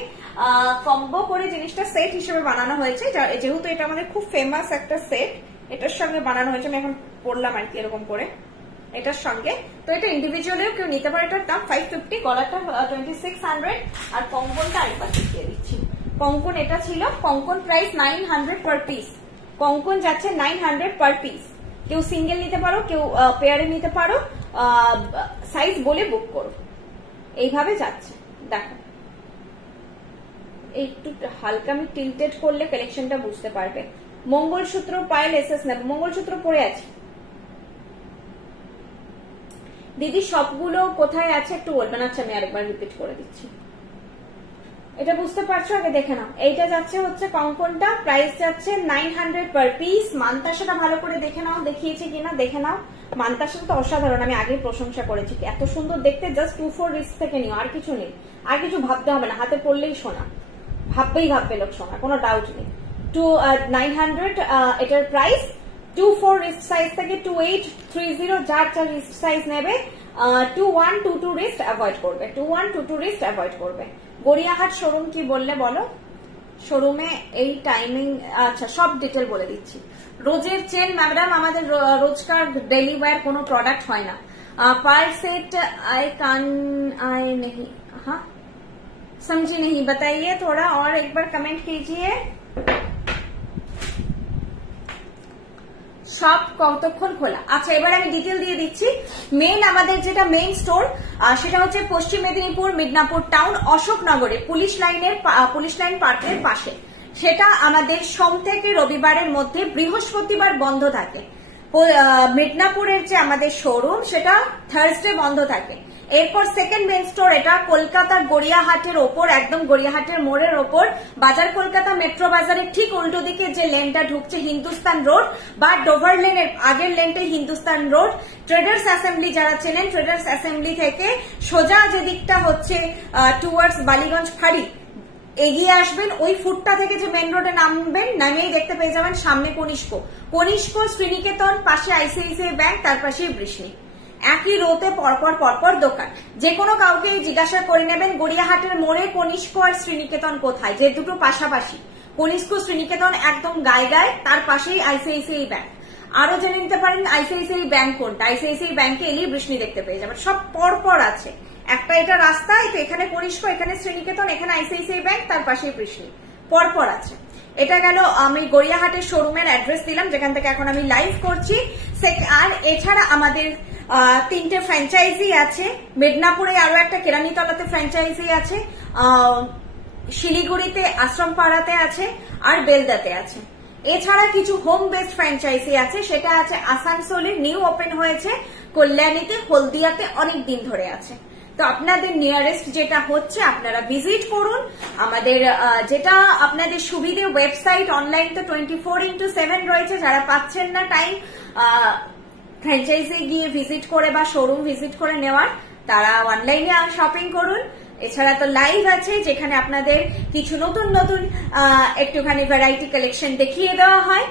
কম্বো করে জিনিসটা সেট হিসেবে বানানো হয়েছে, যেহেতু এটা আমাদের খুব ফেমাস একটা সেট, এটার সঙ্গে বানানো হয়েছে। আমি এখন পড়লাম আর কি এরকম করে এটার সঙ্গে। তো এটা ইন্ডিভিজুয়ালিও কেউ নিতে পারে। এটার দাম 550, গলাটা 2600, আর কঙ্কনটা আরেকবার দেখিয়ে দিচ্ছি। কঙ্কন এটা ছিল, কঙ্কন প্রাইস 900 পার পিস, কঙ্কন যাচ্ছে 900 পার পিস। কেউ সিঙ্গেল নিতে পারো, কেউ পেয়ারে নিতে পারো, সাইজ বলে বুক করো, এইভাবে যাচ্ছে। দেখো একটু হালকা আমি টিল্টেড করলে কালেকশনটা বুঝতে পারবে। মঙ্গলসূত্র পায়েল এসএস নেবে, মঙ্গলসূত্র পরে আছে দিদি, সবগুলো কোথায় আছে একটু বলবেন। আচ্ছা আমি আরেকবার রিপিট করে দিচ্ছি, এটা বুঝতে পারছো, আগে দেখে নাও। এইটা যাচ্ছে হচ্ছে কঙ্কনটা, প্রাইস যাচ্ছে 900 পার পিস। মানতাসাটা ভালো করে দেখে নাও, দেখিয়েছি কিনা দেখে নাও। মানতাসাটা তো অসাধারণ, আমি আগে প্রশংসা করেছি, এত সুন্দর দেখতে। জাস্ট 24 রিস্ট থেকে নিও, আর কিছু নেই, আর কিছু ভাবতে হবে না, হাতে পড়লেই সোনা, ভাববে লোক সোনা, কোনো ডাউট নেই। 900 এটার প্রাইস। 24 রিস্ট সাইজ থেকে 2830, যার যার রিস্ট সাইজ নেবে। 2122 রিস্ট অ্যাভয়েড করবে, 2122 রিস্ট অ্যাভয়েড করবে। গড়িয়াহাট শোরুম কি বললে বলো, শোরুমে এই টাইমিং, আচ্ছা সব ডিটেল বলে দিচ্ছি। রোজের চেন ম্যাডাম, আমাদের রোজকার ডেলি ওয়্যার কোনো প্রোডাক্ট হয় না। पर सेट आई नहीं, हाँ समझी नहीं, बताइए थोड़ा और एक बार कमेंट कीजिए। সব কতক্ষণ খোলা? আচ্ছা এবার আমি ডিটেল দিয়ে দিচ্ছি। মেন আমাদের যেটা মেইন স্টোর সেটা হচ্ছে পশ্চিম মেদিনীপুর মিদনাপুর টাউন, অশোকনগরে পুলিশ লাইন পার্কের পাশে। সেটা আমাদের সোম থেকে রবিবারের মধ্যে, বৃহস্পতিবার বন্ধ থাকে। মিদনাপুরের যে আমাদের শোরুম সেটা থার্সডে বন্ধ থাকে। এরপর সেকেন্ড মেন স্টোর, এটা কলকাতার গড়িয়াহাটের ওপর, একদম গড়িয়াহাটের মোড়ের ওপর, বাজার কলকাতা মেট্রো বাজারের ঠিক উল্টো দিকে যে লেনটা ঢুকছে হিন্দুস্তান রোড বা ডোভার লেনের আগের লেনটাই হিন্দুস্তান রোড। ট্রেডার্স অ্যাসেম্বলি যারা চেনেন, ট্রেডার্স অ্যাসেম্বলি থেকে সোজা যেদিকটা হচ্ছে টুয়ার্ডস বালিগঞ্জ ফাঁড়ি এগিয়ে আসবেন, ওই ফুটটা থেকে যে মেন রোডে নামবেন, নামেই দেখতে পেয়ে যাবেন সামনে কনিষ্ক শ্রীনিকেতন, পাশে আইসিআইসিআই ব্যাংক, তার পাশে বৃষ্ণি। একই রোতে পরপর দোকান। যে কোনো কাউকে জিজ্ঞাসা করে নেবেন গড়িয়াহাটের মোড়ে কনিষ্ক আর শ্রীনিকেতন কোথায়, যে দুটো পাশাপাশি। কনিষ্ক শ্রীনিকেতন একদম গায়ে, তার পাশেই আইসিআইসিআই ব্যাংক। আরো জেনে নিতে পারেন আইসিআইসিআই ব্যাংক কোনটা, আইসিআইসিআই ব্যাংকে এলেই বৃষ্ণি দেখতে পেয়ে যাবেন। সব পরপর আছে, একটা এটা রাস্তা, এখানে কনিষ্ক, এখানে শ্রীনিকেতন, এখানে আইসিআইসিআই ব্যাংক, তার পাশেই বৃষ্ণি, পরপর আছে। এটা গেল আমি গড়িয়াহাটের শোরুমের অ্যাড্রেস দিলাম, যেখান থেকে এখন আমি লাইভ করছি। আর এছাড়া আমাদের 3টে ফ্র্যাঞ্চাইজি আছে। মেদিনীপুরে আরো একটা কেরানীতলাতে ফ্র্যাঞ্চাইজি আছে, শিলিগুড়িতে আশ্রমপাড়াতে আছে, আর বেলদাতে আছে। এছাড়া কিছু হোম বেসড ফ্র্যাঞ্চাইজি আছে, সেটা আছে আসানসোলে, নিউ ওপেন হয়েছে, কল্যাণীতে, হলদিয়াতে অনেক দিন ধরে আছে। তো আপনাদের নিয়ারেস্ট যেটা হচ্ছে আপনারা ভিজিট করুন। আমাদের যেটা আপনাদের সুবিধে, ওয়েবসাইট, অনলাইন তো 24/7 রয়েছে। যারা পাচ্ছেন না টাইম ফ্র্যাঞ্চাইজি গিয়ে ভিজিট করে বা শোরুম ভিজিট করে নেওয়ার, তারা অনলাইনে শপিং করুন। এছাড়া তো লাইভ আছে, যেখানে আপনাদের কিছু নতুন একটুখানি ভ্যারাইটি কালেকশন দেখিয়ে দেওয়া হয়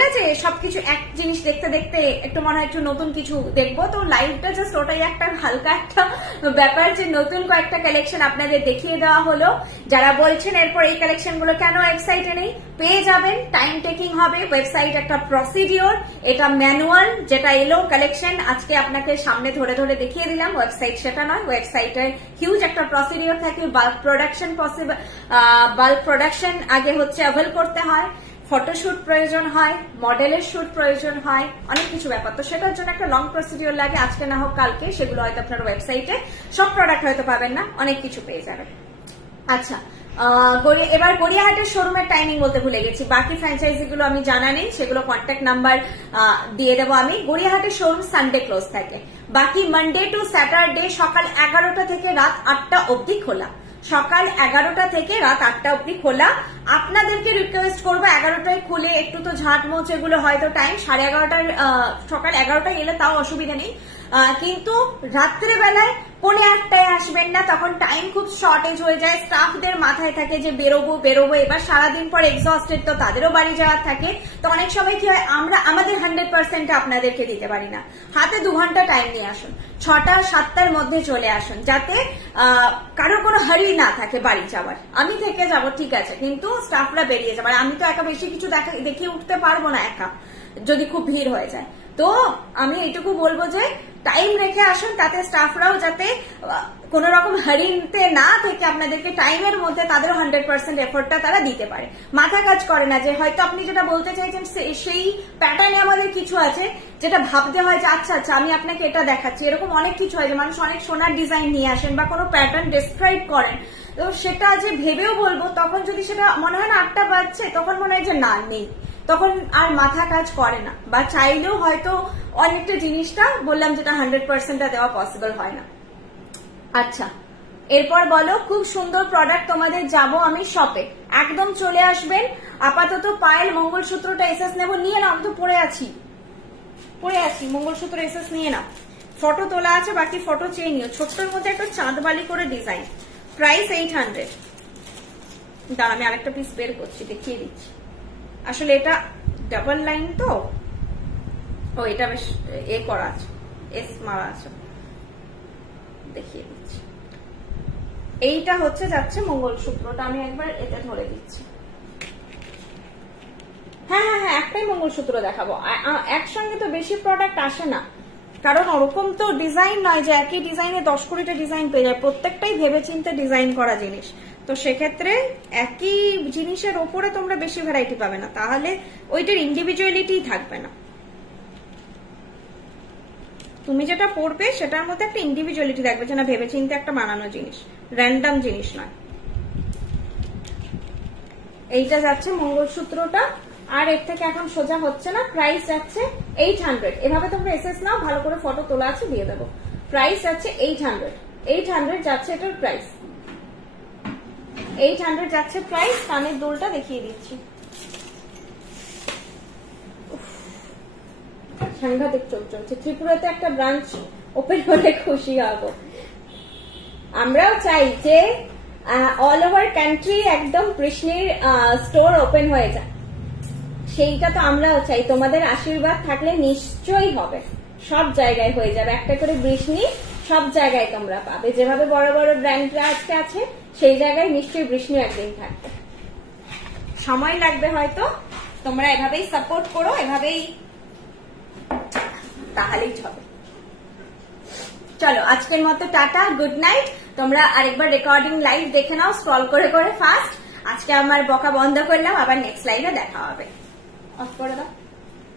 না যে সবকিছু এক জিনিস দেখতে দেখতে একটু মনে হয় একটু নতুন কিছু দেখবো। তো লাইভটা জাস্ট ওটাই একটা হালকা একটা ব্যাপার, যে নতুন কয়েকটা কালেকশন আপনাদের দেখিয়ে দেওয়া হলো। যারা বলছেন এরপর এই কালেকশন গুলো কেন ওয়েবসাইটে নেই, পেয়ে যাবেন। টাইম টেকিং হবে, ওয়েবসাইট একটা প্রসিডিওর, এটা ম্যানুয়াল। যেটা এলো কালেকশন আজকে আপনাকে সামনে ধরে দেখিয়ে দিলাম, ওয়েবসাইট সেটা নয়। ওয়েবসাইটের হিউজ একটা প্রসিডিওর থাকে। বাল্ক প্রোডাকশন আগে হচ্ছে অ্যাভেল করতে হয়, ফটোশুট প্রয়োজন হয়, মডেলের শুট প্রয়োজন হয়, অনেক কিছু ব্যাপার। তো সেটার জন্য একটা লং প্রসিডিওর লাগে, আজকে না হোক কালকে সেগুলো হয়তো আপনার ওয়েবসাইটে, সব প্রোডাক্ট হয়তো পাবেন না, অনেক কিছু পেয়ে যাবেন। আচ্ছা এবার গড়িয়াহাটের শোরুমের টাইমিং বলতে ভুলে গেছি, বাকি ফ্র্যাঞ্চাইজি গুলো আমি জানা নেই, সেগুলো কন্ট্যাক্ট নাম্বার দিয়ে দেবো আমি। গড়িয়াহাটের শোরুম সানডে ক্লোজ থাকে, বাকি মানডে টু স্যাটারডে সকাল 11টা থেকে রাত 8টা অবধি খোলা, সকাল 11টা থেকে রাত 8টা অবধি খোলা। আপনাদেরকে রিকোয়েস্ট করবো 11টায় খুলে একটু তো ঝাঁট মোচ এগুলো হয়তো টাইম 11:30 সকাল 11টায় এলে তাও অসুবিধা নেই, কিন্তু রাত্রেবেলায় 1:45 আসবেন না, তখন টাইম খুব শর্টেজ হয়ে যায়, স্টাফদের মাথায় থাকে যে বেরোবো, এবার সারাদিন পর এক্সস্টেড, তো তাদেরও বাড়ি যাওয়ার থাকে, তো অনেক সময় কি হয় আমরা আমাদের 100% আপনাদেরকে দিতে পারি না। হাতে 2 ঘন্টা টাইম নিয়ে আসুন, 6টা 7টার মধ্যে চলে আসুন, যাতে কারোর কোনো হারি না থাকে বাড়ি যাওয়ার। আমি থেকে যাব ঠিক আছে, কিন্তু স্টাফরা বেরিয়ে যাবে, আমি তো একা বেশি কিছু দেখিয়ে উঠতে পারবো না একা, যদি খুব ভিড় হয়ে যায়। তো আমি এইটুকু বলবো যে টাইম রেখে আসুন, তাতে স্টাফরাও যাতে কোন রকম হারিতে না থেকে আপনাদেরকে টাইমের মধ্যে তাদের 100% এফোর্টটা তারা দিতে পারে। মাথা কাজ করে না যে হয়তো আপনি যেটা বলতে চাইছেন সেই প্যাটার্নে আমাদের কিছু আছে যেটা ভাবতে হয় যে আচ্ছা আচ্ছা আমি আপনাকে এটা দেখাচ্ছি, এরকম অনেক কিছু হয় যে মানুষ অনেক সোনার ডিজাইন নিয়ে আসেন বা কোনো প্যাটার্ন ডেসক্রাইব করেন, তো সেটা যে ভেবেও বলবো তখন যদি সেটা মনে হয় না 8টা বাজছে, তখন মনে হয় যে না নেই, তখন আর মাথা কাজ করে না, বা চাইলেও হয়তো অনেকটা জিনিসটা বললাম যেটা 100% দেওয়া পসিবল হয় না। আচ্ছা এরপর বলো, খুব সুন্দর প্রোডাক্ট তোমাদের যাব আমি শপে, একদম চলে আসবেন। আপাতত পায়েল মঙ্গলসূত্রটা এসএস নেবো, নিয়ে নাও, আমি তো পরে আছি মঙ্গলসূত্র এসএস নিয়ে নাও, ফটো তোলা আছে, বাকি ফটো চেয়ে নিও। ছোট্টর মধ্যে একটা চাঁদবালি করে ডিজাইন, প্রাইস 800। দাঁড়া আমি আরেকটা পিস বের করছি, দেখিয়ে দিচ্ছি। আসলে এটা ডাবল লাইন তো, ও এটা বেশ করা আছে, এস মারা আছে, দেখিয়ে দিচ্ছি। এইটা হচ্ছে যাচ্ছে মঙ্গলসূত্রটা, আমি একবার এটা ধরে দিচ্ছি। হ্যাঁ, একটাই মঙ্গলসূত্র দেখাবো, একসঙ্গে তো বেশি প্রোডাক্ট আসে না, কারণ ওরকম তো ডিজাইন নয় যে একই ডিজাইনে 10-20টা ডিজাইন পেয়ে যায়, প্রত্যেকটাই ভেবেচিন্তে ডিজাইন করা জিনিস, তো সেক্ষেত্রে একই জিনিসের ওপরে তোমরা বেশি ভ্যারাইটি পাবে না, তাহলে ওইটার ইন্ডিভিজুয়ালিটি থাকবে না। তুমি যেটা পড়বে সেটার মধ্যে একটা ইন্ডিভিজুয়ালিটি থাকবে, যে না ভেবেচিন্তে একটা বানানো জিনিস, র্যান্ডম জিনিস নয়। এইটা যাচ্ছে মঙ্গলসূত্রটা, আর এর থেকে এখন সোজা হচ্ছে না, প্রাইস যাচ্ছে 800। এভাবে তোমরা এসএস নাও, ভালো করে ফটো তোলা আছে দিয়ে দেবো, প্রাইস যাচ্ছে 800 যাচ্ছে এটার প্রাইস, 800 যাচ্ছে প্রাইস। কানের দুলটা দেখিয়ে দিচ্ছি, সাংঘাতিক চলছে। ত্রিপুরাতে একটা ব্রাঞ্চ ওপেন হলে খুশি হব, আমরাও চাই যে অল ওভার কান্ট্রি একদম কৃষ্ণের স্টোর ওপেন হয়ে যায়, সেইটা তো আমরাও চাই। তোমাদের আশীর্বাদ থাকলে নিশ্চয়ই হবে, সব জায়গায় হয়ে যাবে, একটা করে বৃষ্ণি সব জায়গায় তোমরা পাবে, যেভাবে বড় বড় ব্র্যান্ডরা আজকে আছে সেই জায়গায় নিশ্চয়ই বৃষ্ণি একদিন থাকবে, সময় লাগবে হয়তো, তোমরা এভাবেই সাপোর্ট করো, এভাবেই তাহলেই হবে। চলো আজকের মতো টাটা, গুড নাইট। তোমরা আরেকবার রেকর্ডিং লাইভ দেখে নাও স্ক্রল করে করে ফাস্ট। আজকে আমার বকা বন্ধ করলাম, আবার নেক্সট লাইভে দেখা হবে। অফ করে দাও।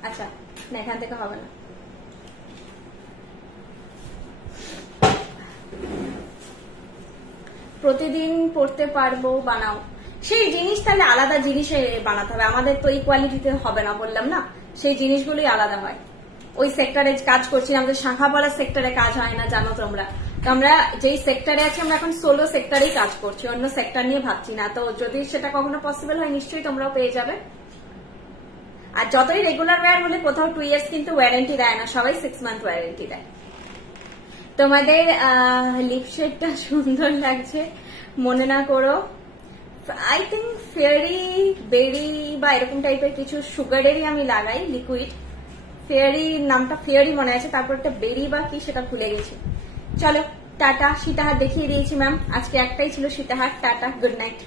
আচ্ছা না, এখান থেকে হবে না। প্রতিদিন পড়তে পারবো, বানাও সেই জিনিস, তাহলে আলাদা জিনিসে বানাতে হবে, আমাদের তো এই কোয়ালিটিতে হবে না, বললাম না, সেই জিনিসগুলোই আলাদা হয়। ওই সেক্টরে কাজ করছি, আমাদের শাখাপাড়া সেক্টরে কাজ হয় না, জানো তোমরা, তো আমরা যেই সেক্টরে আছি আমরা এখন সোলো সেক্টরেই কাজ করছি, অন্য সেক্টর নিয়ে ভাবছি না। তো যদি সেটা কখনো পসিবল হয় নিশ্চয়ই তোমরাও পেয়ে যাবে। আর যতই রেগুলার ওয়্যার হলে কোথাও 2 ইয়ার্স কিন্তু ওয়ারেন্টি দেয় না, সবাই 6 মান্থ ওয়ারেন্টি দেয়। তোমাদের লিপশেডটা সুন্দর লাগছে, মনে না করো, আই থিঙ্ক ফেয়ারি বেরি বা এরকম টাইপের কিছু সুগারেরই আমি লাগাই লিকুইড, ফেয়ারি নামটা ফেয়ারি মনে আছে, তারপর একটা বেরি বা কি সেটা ভুলে গেছি। চলো টাটা, সীতাহার দেখিয়ে দিয়েছি ম্যাম, আজকে একটাই ছিল সীতাহার। Tata, good night.